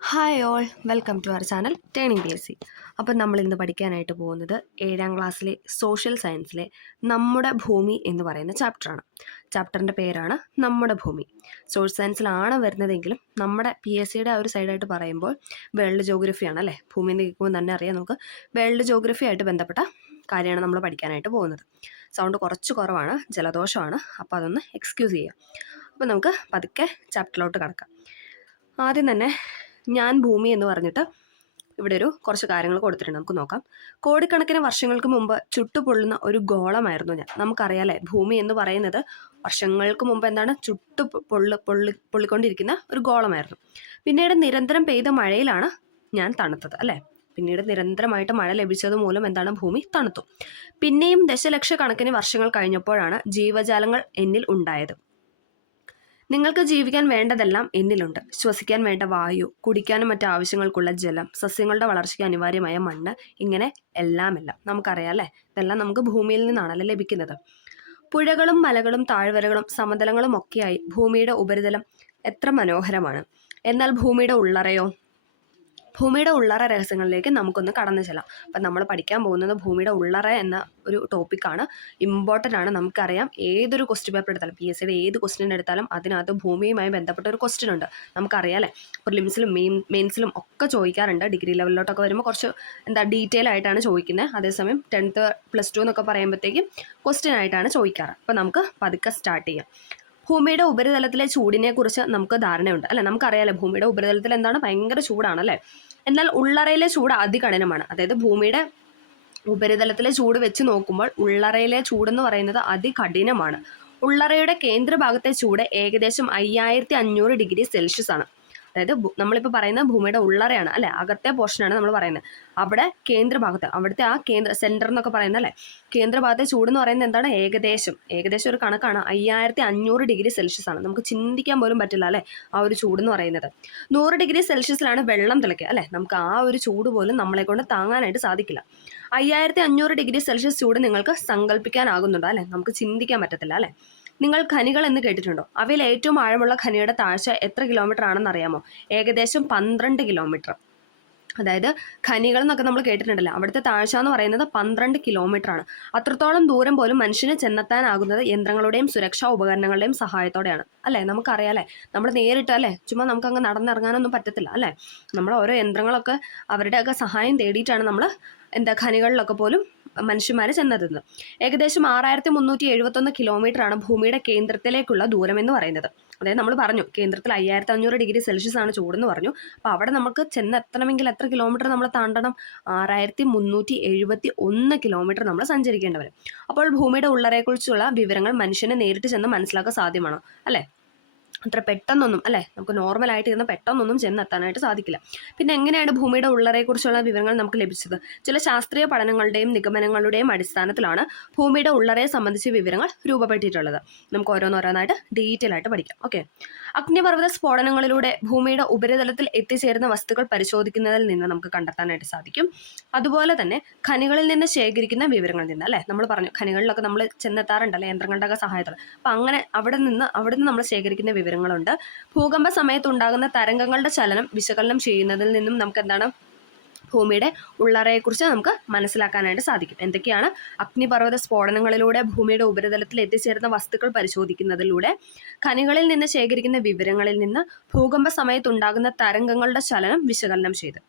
Hi all, welcome to our channel turning P S C. അപ്പം നമ്മൾ ഇന്ന് പഠിക്കാനായിട്ട് പോകുന്നത് 7ാം ക്ലാസ്സിലെ സോഷ്യൽ സയൻസിലെ നമ്മുടെ ഭൂമി എന്ന് പറയുന്ന ചാപ്റ്ററാണ്. ചാപ്റ്ററിൻ്റെ പേരാണ് നമ്മുടെ ഭൂമി. സോഷ്യൽ സയൻസിലാണ് വരുന്നതെങ്കിലും നമ്മുടെ പി എസ് സിയുടെ ആ ഒരു സൈഡായിട്ട് പറയുമ്പോൾ വേൾഡ് ജോഗ്രഫിയാണ് അല്ലേ. ഭൂമി എന്ന് കേൾക്കുമ്പോൾ തന്നെ അറിയാം നമുക്ക് വേൾഡ് ജോഗ്രഫി ആയിട്ട് ബന്ധപ്പെട്ട കാര്യമാണ് നമ്മൾ പഠിക്കാനായിട്ട് പോകുന്നത്. സൗണ്ട് കുറച്ച് കുറവാണ്, ജലദോഷമാണ്, അപ്പോൾ അതൊന്ന് എക്സ്ക്യൂസ് ചെയ്യാം. അപ്പോൾ നമുക്ക് പതുക്കെ ചാപ്റ്ററിലോട്ട് കിടക്കാം. ആദ്യം തന്നെ ഞാൻ ഭൂമി എന്ന് പറഞ്ഞിട്ട് ഇവിടെ കുറച്ച് കാര്യങ്ങൾ കൊടുത്തിട്ടുണ്ട്, നമുക്ക് നോക്കാം. കോടിക്കണക്കിന് വർഷങ്ങൾക്ക് മുമ്പ് ചുട്ടുപൊള്ളുന്ന ഒരു ഗോളമായിരുന്നു ഞാൻ. നമുക്കറിയാലേ, ഭൂമി എന്ന് പറയുന്നത് വർഷങ്ങൾക്ക് മുമ്പ് എന്താണ് പൊള്ളിക്കൊണ്ടിരിക്കുന്ന ഒരു ഗോളമായിരുന്നു. പിന്നീട് നിരന്തരം പെയ്ത മഴയിലാണ് ഞാൻ തണുത്തത് അല്ലേ. പിന്നീട് നിരന്തരമായിട്ട് മഴ ലഭിച്ചത് മൂലം എന്താണ്, ഭൂമി തണുത്തു. പിന്നെയും ദശലക്ഷക്കണക്കിന് വർഷങ്ങൾ കഴിഞ്ഞപ്പോഴാണ് ജീവജാലങ്ങൾ എന്നിൽ ഉണ്ടായത്. നിങ്ങൾക്ക് ജീവിക്കാൻ വേണ്ടതെല്ലാം എന്നിലുണ്ട്. ശ്വസിക്കാൻ വേണ്ട വായു, കുടിക്കാനും മറ്റു ആവശ്യങ്ങൾക്കുള്ള ജലം, സസ്യങ്ങളുടെ വളർച്ചയ്ക്ക് അനിവാര്യമായ മണ്ണ്, ഇങ്ങനെ എല്ലാം നമുക്കറിയാം അല്ലേ. ഇതെല്ലാം നമുക്ക് ഭൂമിയിൽ നിന്നാണല്ലോ ലഭിക്കുന്നത്. പുഴകളും മലകളും താഴ്വരകളും സമതലങ്ങളും ഒക്കെയായി ഭൂമിയുടെ ഉപരിതലം എത്ര മനോഹരമാണ്. എന്നാൽ ഭൂമിയുടെ ഉള്ളറ രഹസ്യങ്ങളിലേക്ക് നമുക്കൊന്ന് കടന്നു ചെല്ലാം. അപ്പം നമ്മൾ പഠിക്കാൻ പോകുന്നത് ഭൂമിയുടെ ഉള്ളറ എന്ന ഒരു ടോപ്പിക്കാണ്. ഇമ്പോർട്ടൻ്റ് ആണ്. നമുക്കറിയാം, ഏതൊരു ക്വസ്റ്റ്യൻ പേപ്പർ എടുത്താലും, പി എസ് സിയുടെ ഏത് ക്വസ്റ്റ്യൻ എടുത്താലും അതിനകത്ത് ഭൂമിയുമായി ബന്ധപ്പെട്ട ഒരു ക്വസ്റ്റ്യൻ ഉണ്ട്. നമുക്കറിയാമല്ലേ, പ്രിലിംസിലും മെയിൻസിലും ഒക്കെ ചോദിക്കാറുണ്ട്. ഡിഗ്രി ലെവലിലോട്ടൊക്കെ വരുമ്പോൾ കുറച്ച് ഡീറ്റെയിൽ ആയിട്ടാണ് ചോദിക്കുന്നത്. അതേസമയം 10th +2 എന്നൊക്കെ പറയുമ്പോഴത്തേക്കും ക്വസ്റ്റ്യൻ ആയിട്ടാണ് ചോദിക്കാറ്. അപ്പോൾ നമുക്ക് പതുക്കെ സ്റ്റാർട്ട് ചെയ്യാം. ഭൂമിയുടെ ഉപരിതലത്തിലെ ചൂടിനെ കുറിച്ച് നമുക്ക് ധാരണയുണ്ട് അല്ലെ. നമുക്കറിയാലോ, ഭൂമിയുടെ ഉപരിതലത്തിൽ എന്താണ്, ഭയങ്കര ചൂടാണല്ലേ. എന്നാൽ ഉള്ളറയിലെ ചൂട് അതികഠിനമാണ്. അതായത് ഭൂമിയുടെ ഉപരിതലത്തിലെ ചൂട് വെച്ച് നോക്കുമ്പോൾ ഉള്ളറയിലെ ചൂടെന്ന് പറയുന്നത് അതികഠിനമാണ്. ഉള്ളറയുടെ കേന്ദ്രഭാഗത്തെ ചൂട് ഏകദേശം 5500 ഡിഗ്രി സെൽഷ്യസ് ആണ്. അതായത് നമ്മളിപ്പോൾ പറയുന്നത് ഭൂമിയുടെ ഉള്ളറയാണ് അല്ലെ, അകത്തെ പോർഷനാണ് നമ്മൾ പറയുന്നത്. അവിടെ കേന്ദ്രഭാഗത്ത്, അവിടുത്തെ ആ സെന്റർ എന്നൊക്കെ പറയുന്നത് അല്ലേ, കേന്ദ്രഭാഗത്തെ ചൂട് എന്ന് പറയുന്നത് എന്താണ്, ഏകദേശം ഒരു കണക്കാണ്. 5500 ഡിഗ്രി സെൽഷ്യസ് ആണ്. നമുക്ക് ചിന്തിക്കാൻ പോലും പറ്റില്ല അല്ലേ ആ ഒരു ചൂട് എന്ന് പറയുന്നത്. 100 ഡിഗ്രി സെൽഷ്യസിലാണ് വെള്ളം തിളയ്ക്കുക അല്ലേ. നമുക്ക് ആ ഒരു ചൂട് പോലും നമ്മളെ കൊണ്ട് താങ്ങാനായിട്ട് സാധിക്കില്ല. 5500 ഡിഗ്രി സെൽഷ്യസ് ചൂട് നിങ്ങൾക്ക് സങ്കല്പിക്കാനാകുന്നുണ്ടോ അല്ലേ. നമുക്ക് ചിന്തിക്കാൻ പറ്റത്തില്ല അല്ലേ. നിങ്ങൾ ഖനികൾ എന്ന് കേട്ടിട്ടുണ്ടോ? അവയിൽ ഏറ്റവും ആഴമുള്ള ഖനിയുടെ താഴ്ച എത്ര കിലോമീറ്റർ ആണെന്ന് അറിയാമോ? ഏകദേശം 12 കിലോമീറ്റർ. അതായത് ഖനികൾ എന്നൊക്കെ നമ്മൾ കേട്ടിട്ടുണ്ടല്ലോ, അവിടുത്തെ താഴ്ച എന്ന് പറയുന്നത് 12 കിലോമീറ്റർ ആണ്. അത്രത്തോളം ദൂരം പോലും മനുഷ്യന് ചെന്നെത്താനാകുന്നത് യന്ത്രങ്ങളുടെയും സുരക്ഷാ ഉപകരണങ്ങളുടെയും സഹായത്തോടെയാണ് അല്ലേ. നമുക്കറിയാലേ, നമ്മൾ നേരിട്ട് അല്ലേ, ചുമ്മാ നമുക്കങ്ങ് നടന്നിറങ്ങാനൊന്നും പറ്റത്തില്ല അല്ലേ. നമ്മൾ ഓരോ യന്ത്രങ്ങളൊക്കെ അവരുടെയൊക്കെ സഹായം തേടിയിട്ടാണ് നമ്മൾ ഖനികളിലൊക്കെ പോലും മനുഷ്യന്മാർ ചെന്നെത്തുന്നത്. ഏകദേശം 6371 കിലോമീറ്റർ ആണ് ഭൂമിയുടെ കേന്ദ്രത്തിലേക്കുള്ള ദൂരം എന്ന് പറയുന്നത്. അതായത് നമ്മൾ പറഞ്ഞു, കേന്ദ്രത്തിൽ 5500 ഡിഗ്രി സെൽഷ്യസ് ആണ് ചൂടെന്ന് പറഞ്ഞു. അപ്പോൾ അവിടെ നമുക്ക് ചെന്നെത്തണമെങ്കിൽ എത്ര കിലോമീറ്റർ നമ്മൾ താണ്ടണം? 6371 കിലോമീറ്റർ നമ്മൾ സഞ്ചരിക്കേണ്ടി വരും. അപ്പോൾ ഭൂമിയുടെ ഉള്ളറയെക്കുറിച്ചുള്ള വിവരങ്ങൾ മനുഷ്യനെ നേരിട്ട് ചെന്ന് മനസ്സിലാക്കാൻ സാധ്യമാണോ അല്ലേ? അത്ര പെട്ടെന്നൊന്നും അല്ലേ, നമുക്ക് നോർമലായിട്ട് ഇരുന്ന് പെട്ടെന്നൊന്നും ചെന്നെത്താനായിട്ട് സാധിക്കില്ല. പിന്നെ എങ്ങനെയാണ് ഭൂമിയുടെ ഉള്ളറയെക്കുറിച്ചുള്ള വിവരങ്ങൾ നമുക്ക് ലഭിച്ചത്? ചില ശാസ്ത്രീയ പഠനങ്ങളുടെയും നിഗമനങ്ങളുടെയും അടിസ്ഥാനത്തിലാണ് ഭൂമിയുടെ ഉള്ളറയെ സംബന്ധിച്ച വിവരങ്ങൾ രൂപപ്പെട്ടിട്ടുള്ളത്. നമുക്ക് ഓരോന്നോരോന്നായിട്ട് ഡീറ്റെയിൽ ആയിട്ട് പഠിക്കാം. ഓക്കെ. അഗ്നിപർവ്വത സ്ഫോടനങ്ങളിലൂടെ ഭൂമിയുടെ ഉപരിതലത്തിൽ എത്തിച്ചേരുന്ന വസ്തുക്കൾ പരിശോധിക്കുന്നതിൽ നിന്ന് നമുക്ക് കണ്ടെത്താനായിട്ട് സാധിക്കും. അതുപോലെ തന്നെ ഖനികളിൽ നിന്ന് ശേഖരിക്കുന്ന വിവരങ്ങളിൽ നിന്ന് അല്ലേ, നമ്മൾ പറഞ്ഞു ഖനികളിലൊക്കെ നമ്മൾ ചെന്നെത്താറുണ്ടല്ലേ യന്ത്രങ്ങളുടെ ഒക്കെ സഹായത്തോടെ. അപ്പം അങ്ങനെ അവിടെ നിന്ന് നമ്മൾ ശേഖരിക്കുന്ന വിവരങ്ങളുണ്ട്. ഭൂകമ്പ സമയത്ത് ഉണ്ടാകുന്ന തരംഗങ്ങളുടെ ചലനം വിശകലനം ചെയ്യുന്നതിൽ നിന്നും നമുക്ക് എന്താണ്, ഭൂമിയുടെ ഉള്ളറയെക്കുറിച്ച് നമുക്ക് മനസ്സിലാക്കാനായിട്ട് സാധിക്കും. എന്തൊക്കെയാണ്? അഗ്നിപർവ്വത സ്ഫോടനങ്ങളിലൂടെ ഭൂമിയുടെ ഉപരിതലത്തിൽ എത്തിച്ചേരുന്ന വസ്തുക്കൾ പരിശോധിക്കുന്നതിലൂടെ, ഖനികളിൽ നിന്ന് ശേഖരിക്കുന്ന വിവരങ്ങളിൽ നിന്ന്, ഭൂകമ്പ സമയത്തുണ്ടാകുന്ന തരംഗങ്ങളുടെ ചലനം വിശകലനം ചെയ്ത്.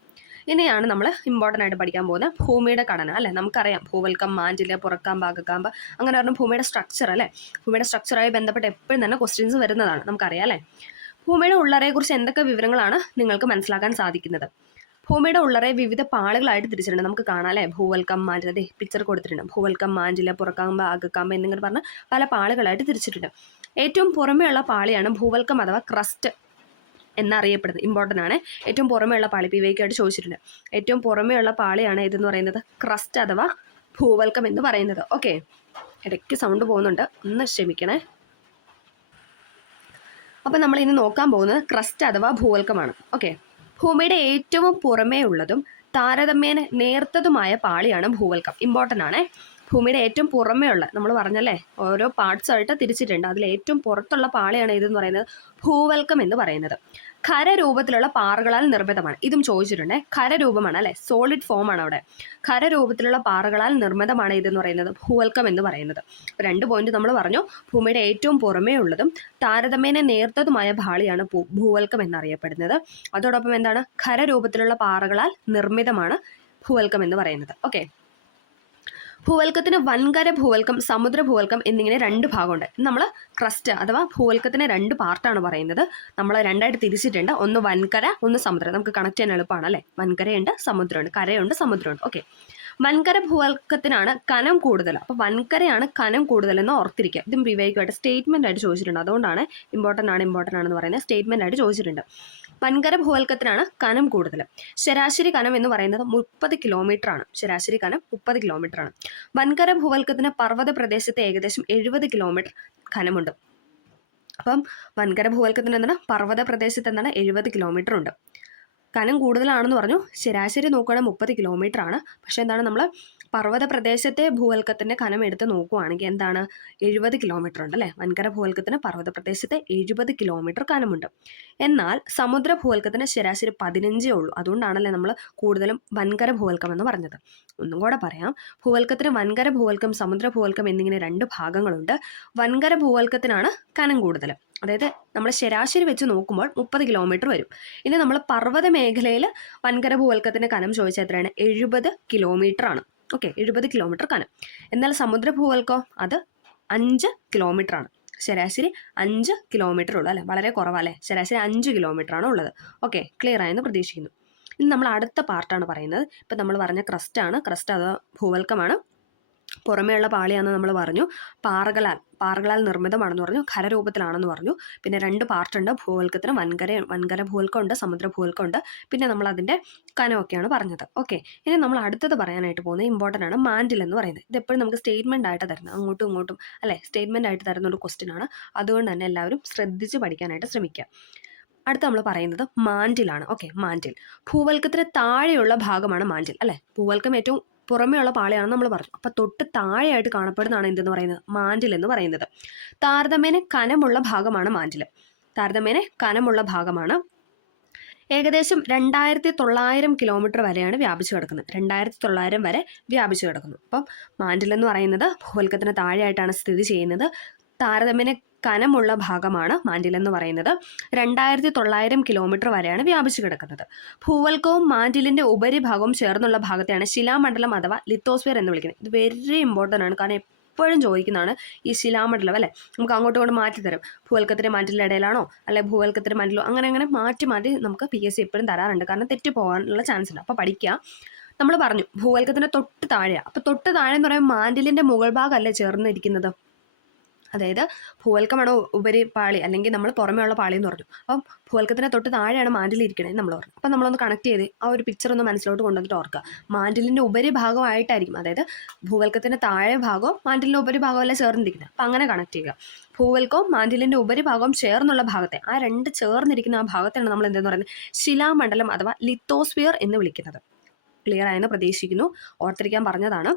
ഇനിയാണ് നമ്മൾ ഇമ്പോർട്ടൻ്റ് ആയിട്ട് പഠിക്കാൻ പോകുന്നത് ഭൂമിയുടെ ഘടന അല്ലേ. നമുക്കറിയാം, ഭൂവൽക്കം, മാന്റില്, പുറക്കാമ്പ്, അകക്കാമ്പ്, അങ്ങനെ പറഞ്ഞ ഭൂമിയുടെ സ്ട്രക്ചർ അല്ലേ. ഭൂമിയുടെ സ്ട്രക്ചറായി ബന്ധപ്പെട്ട് എപ്പോഴും തന്നെ ക്വസ്റ്റ്യൻസ് വരുന്നതാണ്, നമുക്കറിയാം അല്ലേ. ഭൂമിയുടെ ഉള്ളറയെക്കുറിച്ച് എന്തൊക്കെ വിവരങ്ങളാണ് നിങ്ങൾക്ക് മനസ്സിലാക്കാൻ സാധിക്കുന്നത്? ഭൂമിയുടെ ഉള്ളറയെ വിവിധ പാളികളായിട്ട് തിരിച്ചിട്ടുണ്ട്. നമുക്ക് കാണാം അല്ലേ, ഭൂവൽക്കം, മാന്റിൽ, അതേ പിക്ചർ കൊടുത്തിട്ടുണ്ട്. ഭൂവൽക്കം, മാന്റില്, പുറക്കാമ്പ്, അകക്കാമ്പ് എന്നിങ്ങനെ പറഞ്ഞ് പല പാളികളായിട്ട് തിരിച്ചിട്ടുണ്ട്. ഏറ്റവും പുറമെയുള്ള പാളിയാണ് ഭൂവൽക്കം അഥവാ ക്രസ്റ്റ് എന്നറിയപ്പെടുന്നത്. ഇമ്പോർട്ടൻ്റ് ആണ്. ഏറ്റവും പുറമെയുള്ള പാളി പിവയ്ക്കായിട്ട് ചോദിച്ചിട്ടുണ്ട്. ഏറ്റവും പുറമെയുള്ള പാളിയാണ് ഇതെന്ന് പറയുന്നത് ക്രസ്റ്റ് അഥവാ ഭൂവൽക്കം എന്ന് പറയുന്നത്. ഓക്കെ, ഇടയ്ക്ക് സൗണ്ട് പോകുന്നുണ്ട്, ഒന്ന് ക്ഷമിക്കണേ. അപ്പം നമ്മൾ ഇനി നോക്കാൻ പോകുന്നത് ക്രസ്റ്റ് അഥവാ ഭൂവൽക്കമാണ്. ഓക്കെ, ഭൂമിയുടെ ഏറ്റവും പുറമേ ഉള്ളതും താരതമ്യേന നേർത്തതുമായ പാളിയാണ് ഭൂവൽക്കം. ഇമ്പോർട്ടൻ്റ് ആണ്. ഭൂമിയുടെ ഏറ്റവും പുറമേ ഉള്ള, നമ്മൾ പറഞ്ഞല്ലേ ഓരോ പാർട്സ് ആയിട്ട് തിരിച്ചിട്ടുണ്ട്, അതിൽ ഏറ്റവും പുറത്തുള്ള പാളിയാണ് ഇതെന്ന് പറയുന്നത് ഭൂവൽക്കം എന്ന് പറയുന്നത്. ഖരരൂപത്തിലുള്ള പാറകളാൽ നിർമ്മിതമാണ്. ഇതും ചോദിച്ചിട്ടുണ്ട്. ഖരരൂപമാണ് അല്ലെ, സോളിഡ് ഫോമാണ് അവിടെ. ഖരരൂപത്തിലുള്ള പാറകളാൽ നിർമ്മിതമാണ് ഇതെന്ന് പറയുന്നത് ഭൂവൽക്കം എന്ന് പറയുന്നത്. 2 പോയിന്റ് നമ്മൾ പറഞ്ഞു. ഭൂമിയുടെ ഏറ്റവും പുറമേ ഉള്ളതും താരതമ്യേന നേർത്തതുമായ പാളിയാണ് ഭൂവൽക്കം എന്നറിയപ്പെടുന്നത്. അതോടൊപ്പം എന്താണ്, ഖരരൂപത്തിലുള്ള പാറകളാൽ നിർമ്മിതമാണ് ഭൂവൽക്കം എന്ന് പറയുന്നത്. ഓക്കെ, ഭൂവൽക്കത്തിന് വൻകര ഭൂവൽക്കം, സമുദ്ര ഭൂവൽക്കം എന്നിങ്ങനെ 2 ഭാഗമുണ്ട്. നമ്മൾ ക്രസ്റ്റ് അഥവാ ഭൂവൽക്കത്തിന് 2 പാർട്ടാണ് പറയുന്നത്. നമ്മൾ 2ആയിട്ട് തിരിച്ചിട്ടുണ്ട്. ഒന്ന് വൻകര, ഒന്ന് സമുദ്രം. നമുക്ക് കണക്ട് ചെയ്യാൻ എളുപ്പമാണ് അല്ലേ. വൻകരയുണ്ട്, സമുദ്രമുണ്ട്, കരയുണ്ട്, സമുദ്രമുണ്ട്. ഓക്കെ, വൻകര ഭൂവൽക്കത്തിനാണ് കനം കൂടുതൽ. അപ്പോൾ വൻകരയാണ് കനം കൂടുതലെന്ന് ഓർത്തിരിക്കുക. ഇതും വിവേകമായിട്ട് സ്റ്റേറ്റ്മെന്റ് ആയിട്ട് ചോദിച്ചിട്ടുണ്ട്. അതുകൊണ്ടാണ് ഇമ്പോർട്ടൻ്റ് ആണെന്ന് പറയുന്നത്. സ്റ്റേറ്റ്മെന്റ് ആയിട്ട് ചോദിച്ചിട്ടുണ്ട്. വൻകര ഭൂവൽക്കത്തിനാണ് കനം കൂടുതൽ. ശരാശരി കനം എന്ന് പറയുന്നത് 30 കിലോമീറ്റർ ആണ്. ശരാശരി കനം 30 കിലോമീറ്റർ ആണ്. വൻകര ഭൂവൽക്കത്തിന് പർവ്വത പ്രദേശത്ത് ഏകദേശം 70 കിലോമീറ്റർ കനമുണ്ട്. അപ്പം വൻകര ഭൂവൽക്കത്തിന് എന്താണ്, പർവ്വത പ്രദേശത്ത് എന്താണ് 70 കിലോമീറ്റർ ഉണ്ട്. കനം കൂടുതലാണെന്ന് പറഞ്ഞു. ശരാശരി നോക്കുകയാണെങ്കിൽ 30 കിലോമീറ്റർ ആണ്. പക്ഷേ എന്താണ്, നമ്മൾ പർവ്വത പ്രദേശത്തെ ഭൂവൽക്കത്തിൻ്റെ കനം എടുത്ത് നോക്കുകയാണെങ്കിൽ എന്താണ്, 70 കിലോമീറ്റർ ഉണ്ട് അല്ലേ. വൻകര ഭൂവൽക്കത്തിന് പർവ്വത പ്രദേശത്തെ 70 കിലോമീറ്റർ കനമുണ്ട്. എന്നാൽ സമുദ്ര ഭൂവൽക്കത്തിന് ശരാശരി 15 ഉള്ളൂ. അതുകൊണ്ടാണല്ലേ നമ്മൾ കൂടുതലും വൻകര ഭൂവൽക്കം എന്ന് പറഞ്ഞത്. ഒന്നും കൂടെ പറയാം. ഭൂവൽക്കത്തിന് വൻകര ഭൂവൽക്കം, സമുദ്ര ഭൂവൽക്കം എന്നിങ്ങനെ 2 ഭാഗങ്ങളുണ്ട്. വൻകര ഭൂവൽക്കത്തിനാണ് കനം കൂടുതൽ. അതായത് നമ്മൾ ശരാശരി വെച്ച് നോക്കുമ്പോൾ 30 കിലോമീറ്റർ വരും. ഇനി നമ്മൾ പർവ്വത മേഖലയിൽ വൻകര ഭൂവൽക്കത്തിൻ്റെ കനം ചോദിച്ചാൽ എത്രയാണ്, 70 കിലോമീറ്റർ ആണ്. ഓക്കെ, 70 കിലോമീറ്റർ കനം. എന്നാൽ സമുദ്ര ഭൂവൽക്കോ അത് 5 കിലോമീറ്റർ ആണ്. ശരാശരി 5 കിലോമീറ്റർ ഉള്ളൂ അല്ലേ. വളരെ കുറവല്ലേ. ശരാശരി 5 കിലോമീറ്റർ ആണ് ഉള്ളത്. ഓക്കെ, ക്ലിയർ ആയെന്ന് പ്രതീക്ഷിക്കുന്നു. ഇനി നമ്മൾ അടുത്ത പാർട്ടാണ് പറയുന്നത്. ഇപ്പം നമ്മൾ പറഞ്ഞ ക്രസ്റ്റാണ്. ക്രസ്റ്റ് അത് ഭൂവൽക്കമാണ്. പുറമേയുള്ള പാളിയാണെന്ന് നമ്മൾ പറഞ്ഞു. പാറകളാൽ നിർമ്മിതമാണെന്ന് പറഞ്ഞു. ഖരരൂപത്തിലാണെന്ന് പറഞ്ഞു. പിന്നെ 2 പാർട്ടുണ്ട് ഭൂവൽക്കത്തിന്. വൻകര ഭൂവൽക്കം ഉണ്ട്, സമുദ്ര ഭൂവൽക്കം ഉണ്ട്. പിന്നെ നമ്മൾ അതിൻ്റെ കനമൊക്കെയാണ് പറഞ്ഞത്. ഓക്കെ, ഇനി നമ്മൾ അടുത്തത് പറയാനായിട്ട് പോകുന്നത് ഇമ്പോർട്ടൻ്റ് ആണ്, മാൻഡിൽ എന്ന് പറയുന്നത്. ഇത് എപ്പോഴും നമുക്ക് സ്റ്റേറ്റ്മെൻ്റ് ആയിട്ട് തരുന്നത്, അങ്ങോട്ടും ഇങ്ങോട്ടും അല്ലേ, സ്റ്റേറ്റ്മെൻ്റ് ആയിട്ട് തരുന്ന ഒരു ക്വസ്റ്റ്യൻ ആണ്. അതുകൊണ്ട് തന്നെ എല്ലാവരും ശ്രദ്ധിച്ച് പഠിക്കാനായിട്ട് ശ്രമിക്കുക. അടുത്ത നമ്മൾ പറയുന്നത് മാൻഡിലാണ്. ഓക്കെ, മാൻഡിൽ ഭൂവൽക്കത്തിന് താഴെയുള്ള ഭാഗമാണ് മാൻഡിൽ അല്ലേ. ഭൂവൽക്കം ഏറ്റവും പുറമേയുള്ള പാളിയാണെന്ന് നമ്മൾ പറഞ്ഞു. അപ്പോൾ തൊട്ട് താഴെയായിട്ട് കാണപ്പെടുന്നതാണ് എന്തെന്ന് പറയുന്നത്, മാൻഡിൽ എന്ന് പറയുന്നത്. താരതമ്യേന കനമുള്ള ഭാഗമാണ് മാൻഡിൽ. താരതമ്യേന കനമുള്ള ഭാഗമാണ്. ഏകദേശം 2900 കിലോമീറ്റർ വരെയാണ് വ്യാപിച്ചു കിടക്കുന്നത്. 2900 വരെ വ്യാപിച്ചു കിടക്കുന്നു. അപ്പം മാൻഡിൽ എന്ന് പറയുന്നത് ഭൂവൽക്കത്തിന് താഴെയായിട്ടാണ് സ്ഥിതി ചെയ്യുന്നത്. താരതമ്യേന കനമുള്ള ഭാഗമാണ് മാൻഡിൽ എന്ന് പറയുന്നത്. 2900 കിലോമീറ്റർ വരെയാണ് വ്യാപിച്ചു കിടക്കുന്നത്. ഭൂവൽക്കവും മാൻഡിലിൻ്റെ ഉപരിഭാഗവും ചേർന്നുള്ള ഭാഗത്തെയാണ് ശിലാമണ്ഡലം അഥവാ ലിത്തോസ്ഫിയർ എന്ന് വിളിക്കുന്നത്. ഇത് വെരി ഇമ്പോർട്ടൻ്റ് ആണ്. കാരണം എപ്പോഴും ചോദിക്കുന്നതാണ് ഈ ശിലാമണ്ഡലം അല്ലേ. നമുക്ക് അങ്ങോട്ടും ഇങ്ങോട്ട് മാറ്റി തരും. ഭൂവൽക്കത്തിൻ്റെ മാൻഡിലിൻ്റെ ഇടയിലാണോ അല്ലെ ഭൂവൽക്കത്തിൻ്റെ മാൻഡിലോ, അങ്ങനെ മാറ്റി നമുക്ക് PSC എപ്പോഴും തരാറുണ്ട്. കാരണം തെറ്റി പോകാനുള്ള ചാൻസ് ഉണ്ട്. അപ്പോൾ പഠിക്കുക. നമ്മൾ പറഞ്ഞു ഭൂവൽക്കത്തിൻ്റെ തൊട്ട് താഴെയാണ്. അപ്പോൾ തൊട്ട് താഴെ എന്ന് പറയുമ്പോൾ മാൻഡിലിൻ്റെ മുകൾ ഭാഗമല്ലേ ചേർന്നിരിക്കുന്നത്. അതായത് ഭൂവൽക്കമാണോ ഉപരിപാളി അല്ലെങ്കിൽ നമ്മൾ പുറമേയുള്ള പാളി എന്ന് പറഞ്ഞു. അപ്പം ഭൂവൽക്കത്തിന് തൊട്ട് താഴെയാണ് മാൻഡിൽ ഇരിക്കണേ നമ്മൾ പറഞ്ഞു. അപ്പം നമ്മളൊന്ന് കണക്ട് ചെയ്ത് ആ ഒരു പിക്ചർ ഒന്ന് മനസ്സിലോട്ട് കൊണ്ടുവന്നിട്ട് ഓർക്കുക. മാൻഡിലിൻ്റെ ഉപരിഭാഗമായിട്ടായിരിക്കും, അതായത് ഭൂവൽക്കത്തിൻ്റെ താഴെ ഭാഗവും മാൻഡിലിൻ്റെ ഉപരിഭാഗമല്ല ചേർന്നിരിക്കുന്നത്. അപ്പം അങ്ങനെ കണക്ട് ചെയ്യുക. ഭൂവൽക്കവും മാൻഡിലിൻ്റെ ഉപരിഭാഗവും ചേർന്നുള്ള ഭാഗത്തെ, ആ 2 ചേർന്നിരിക്കുന്ന ആ ഭാഗത്താണ് നമ്മൾ എന്തെന്ന് പറയുന്നത്, ശിലാമണ്ഡലം അഥവാ ലിത്തോസ്ഫിയർ എന്ന് വിളിക്കുന്നത്. ക്ലിയർ ആയെന്ന് പ്രതീക്ഷിക്കുന്നു. ഓർത്തിരിക്കാൻ പറഞ്ഞതാണ്.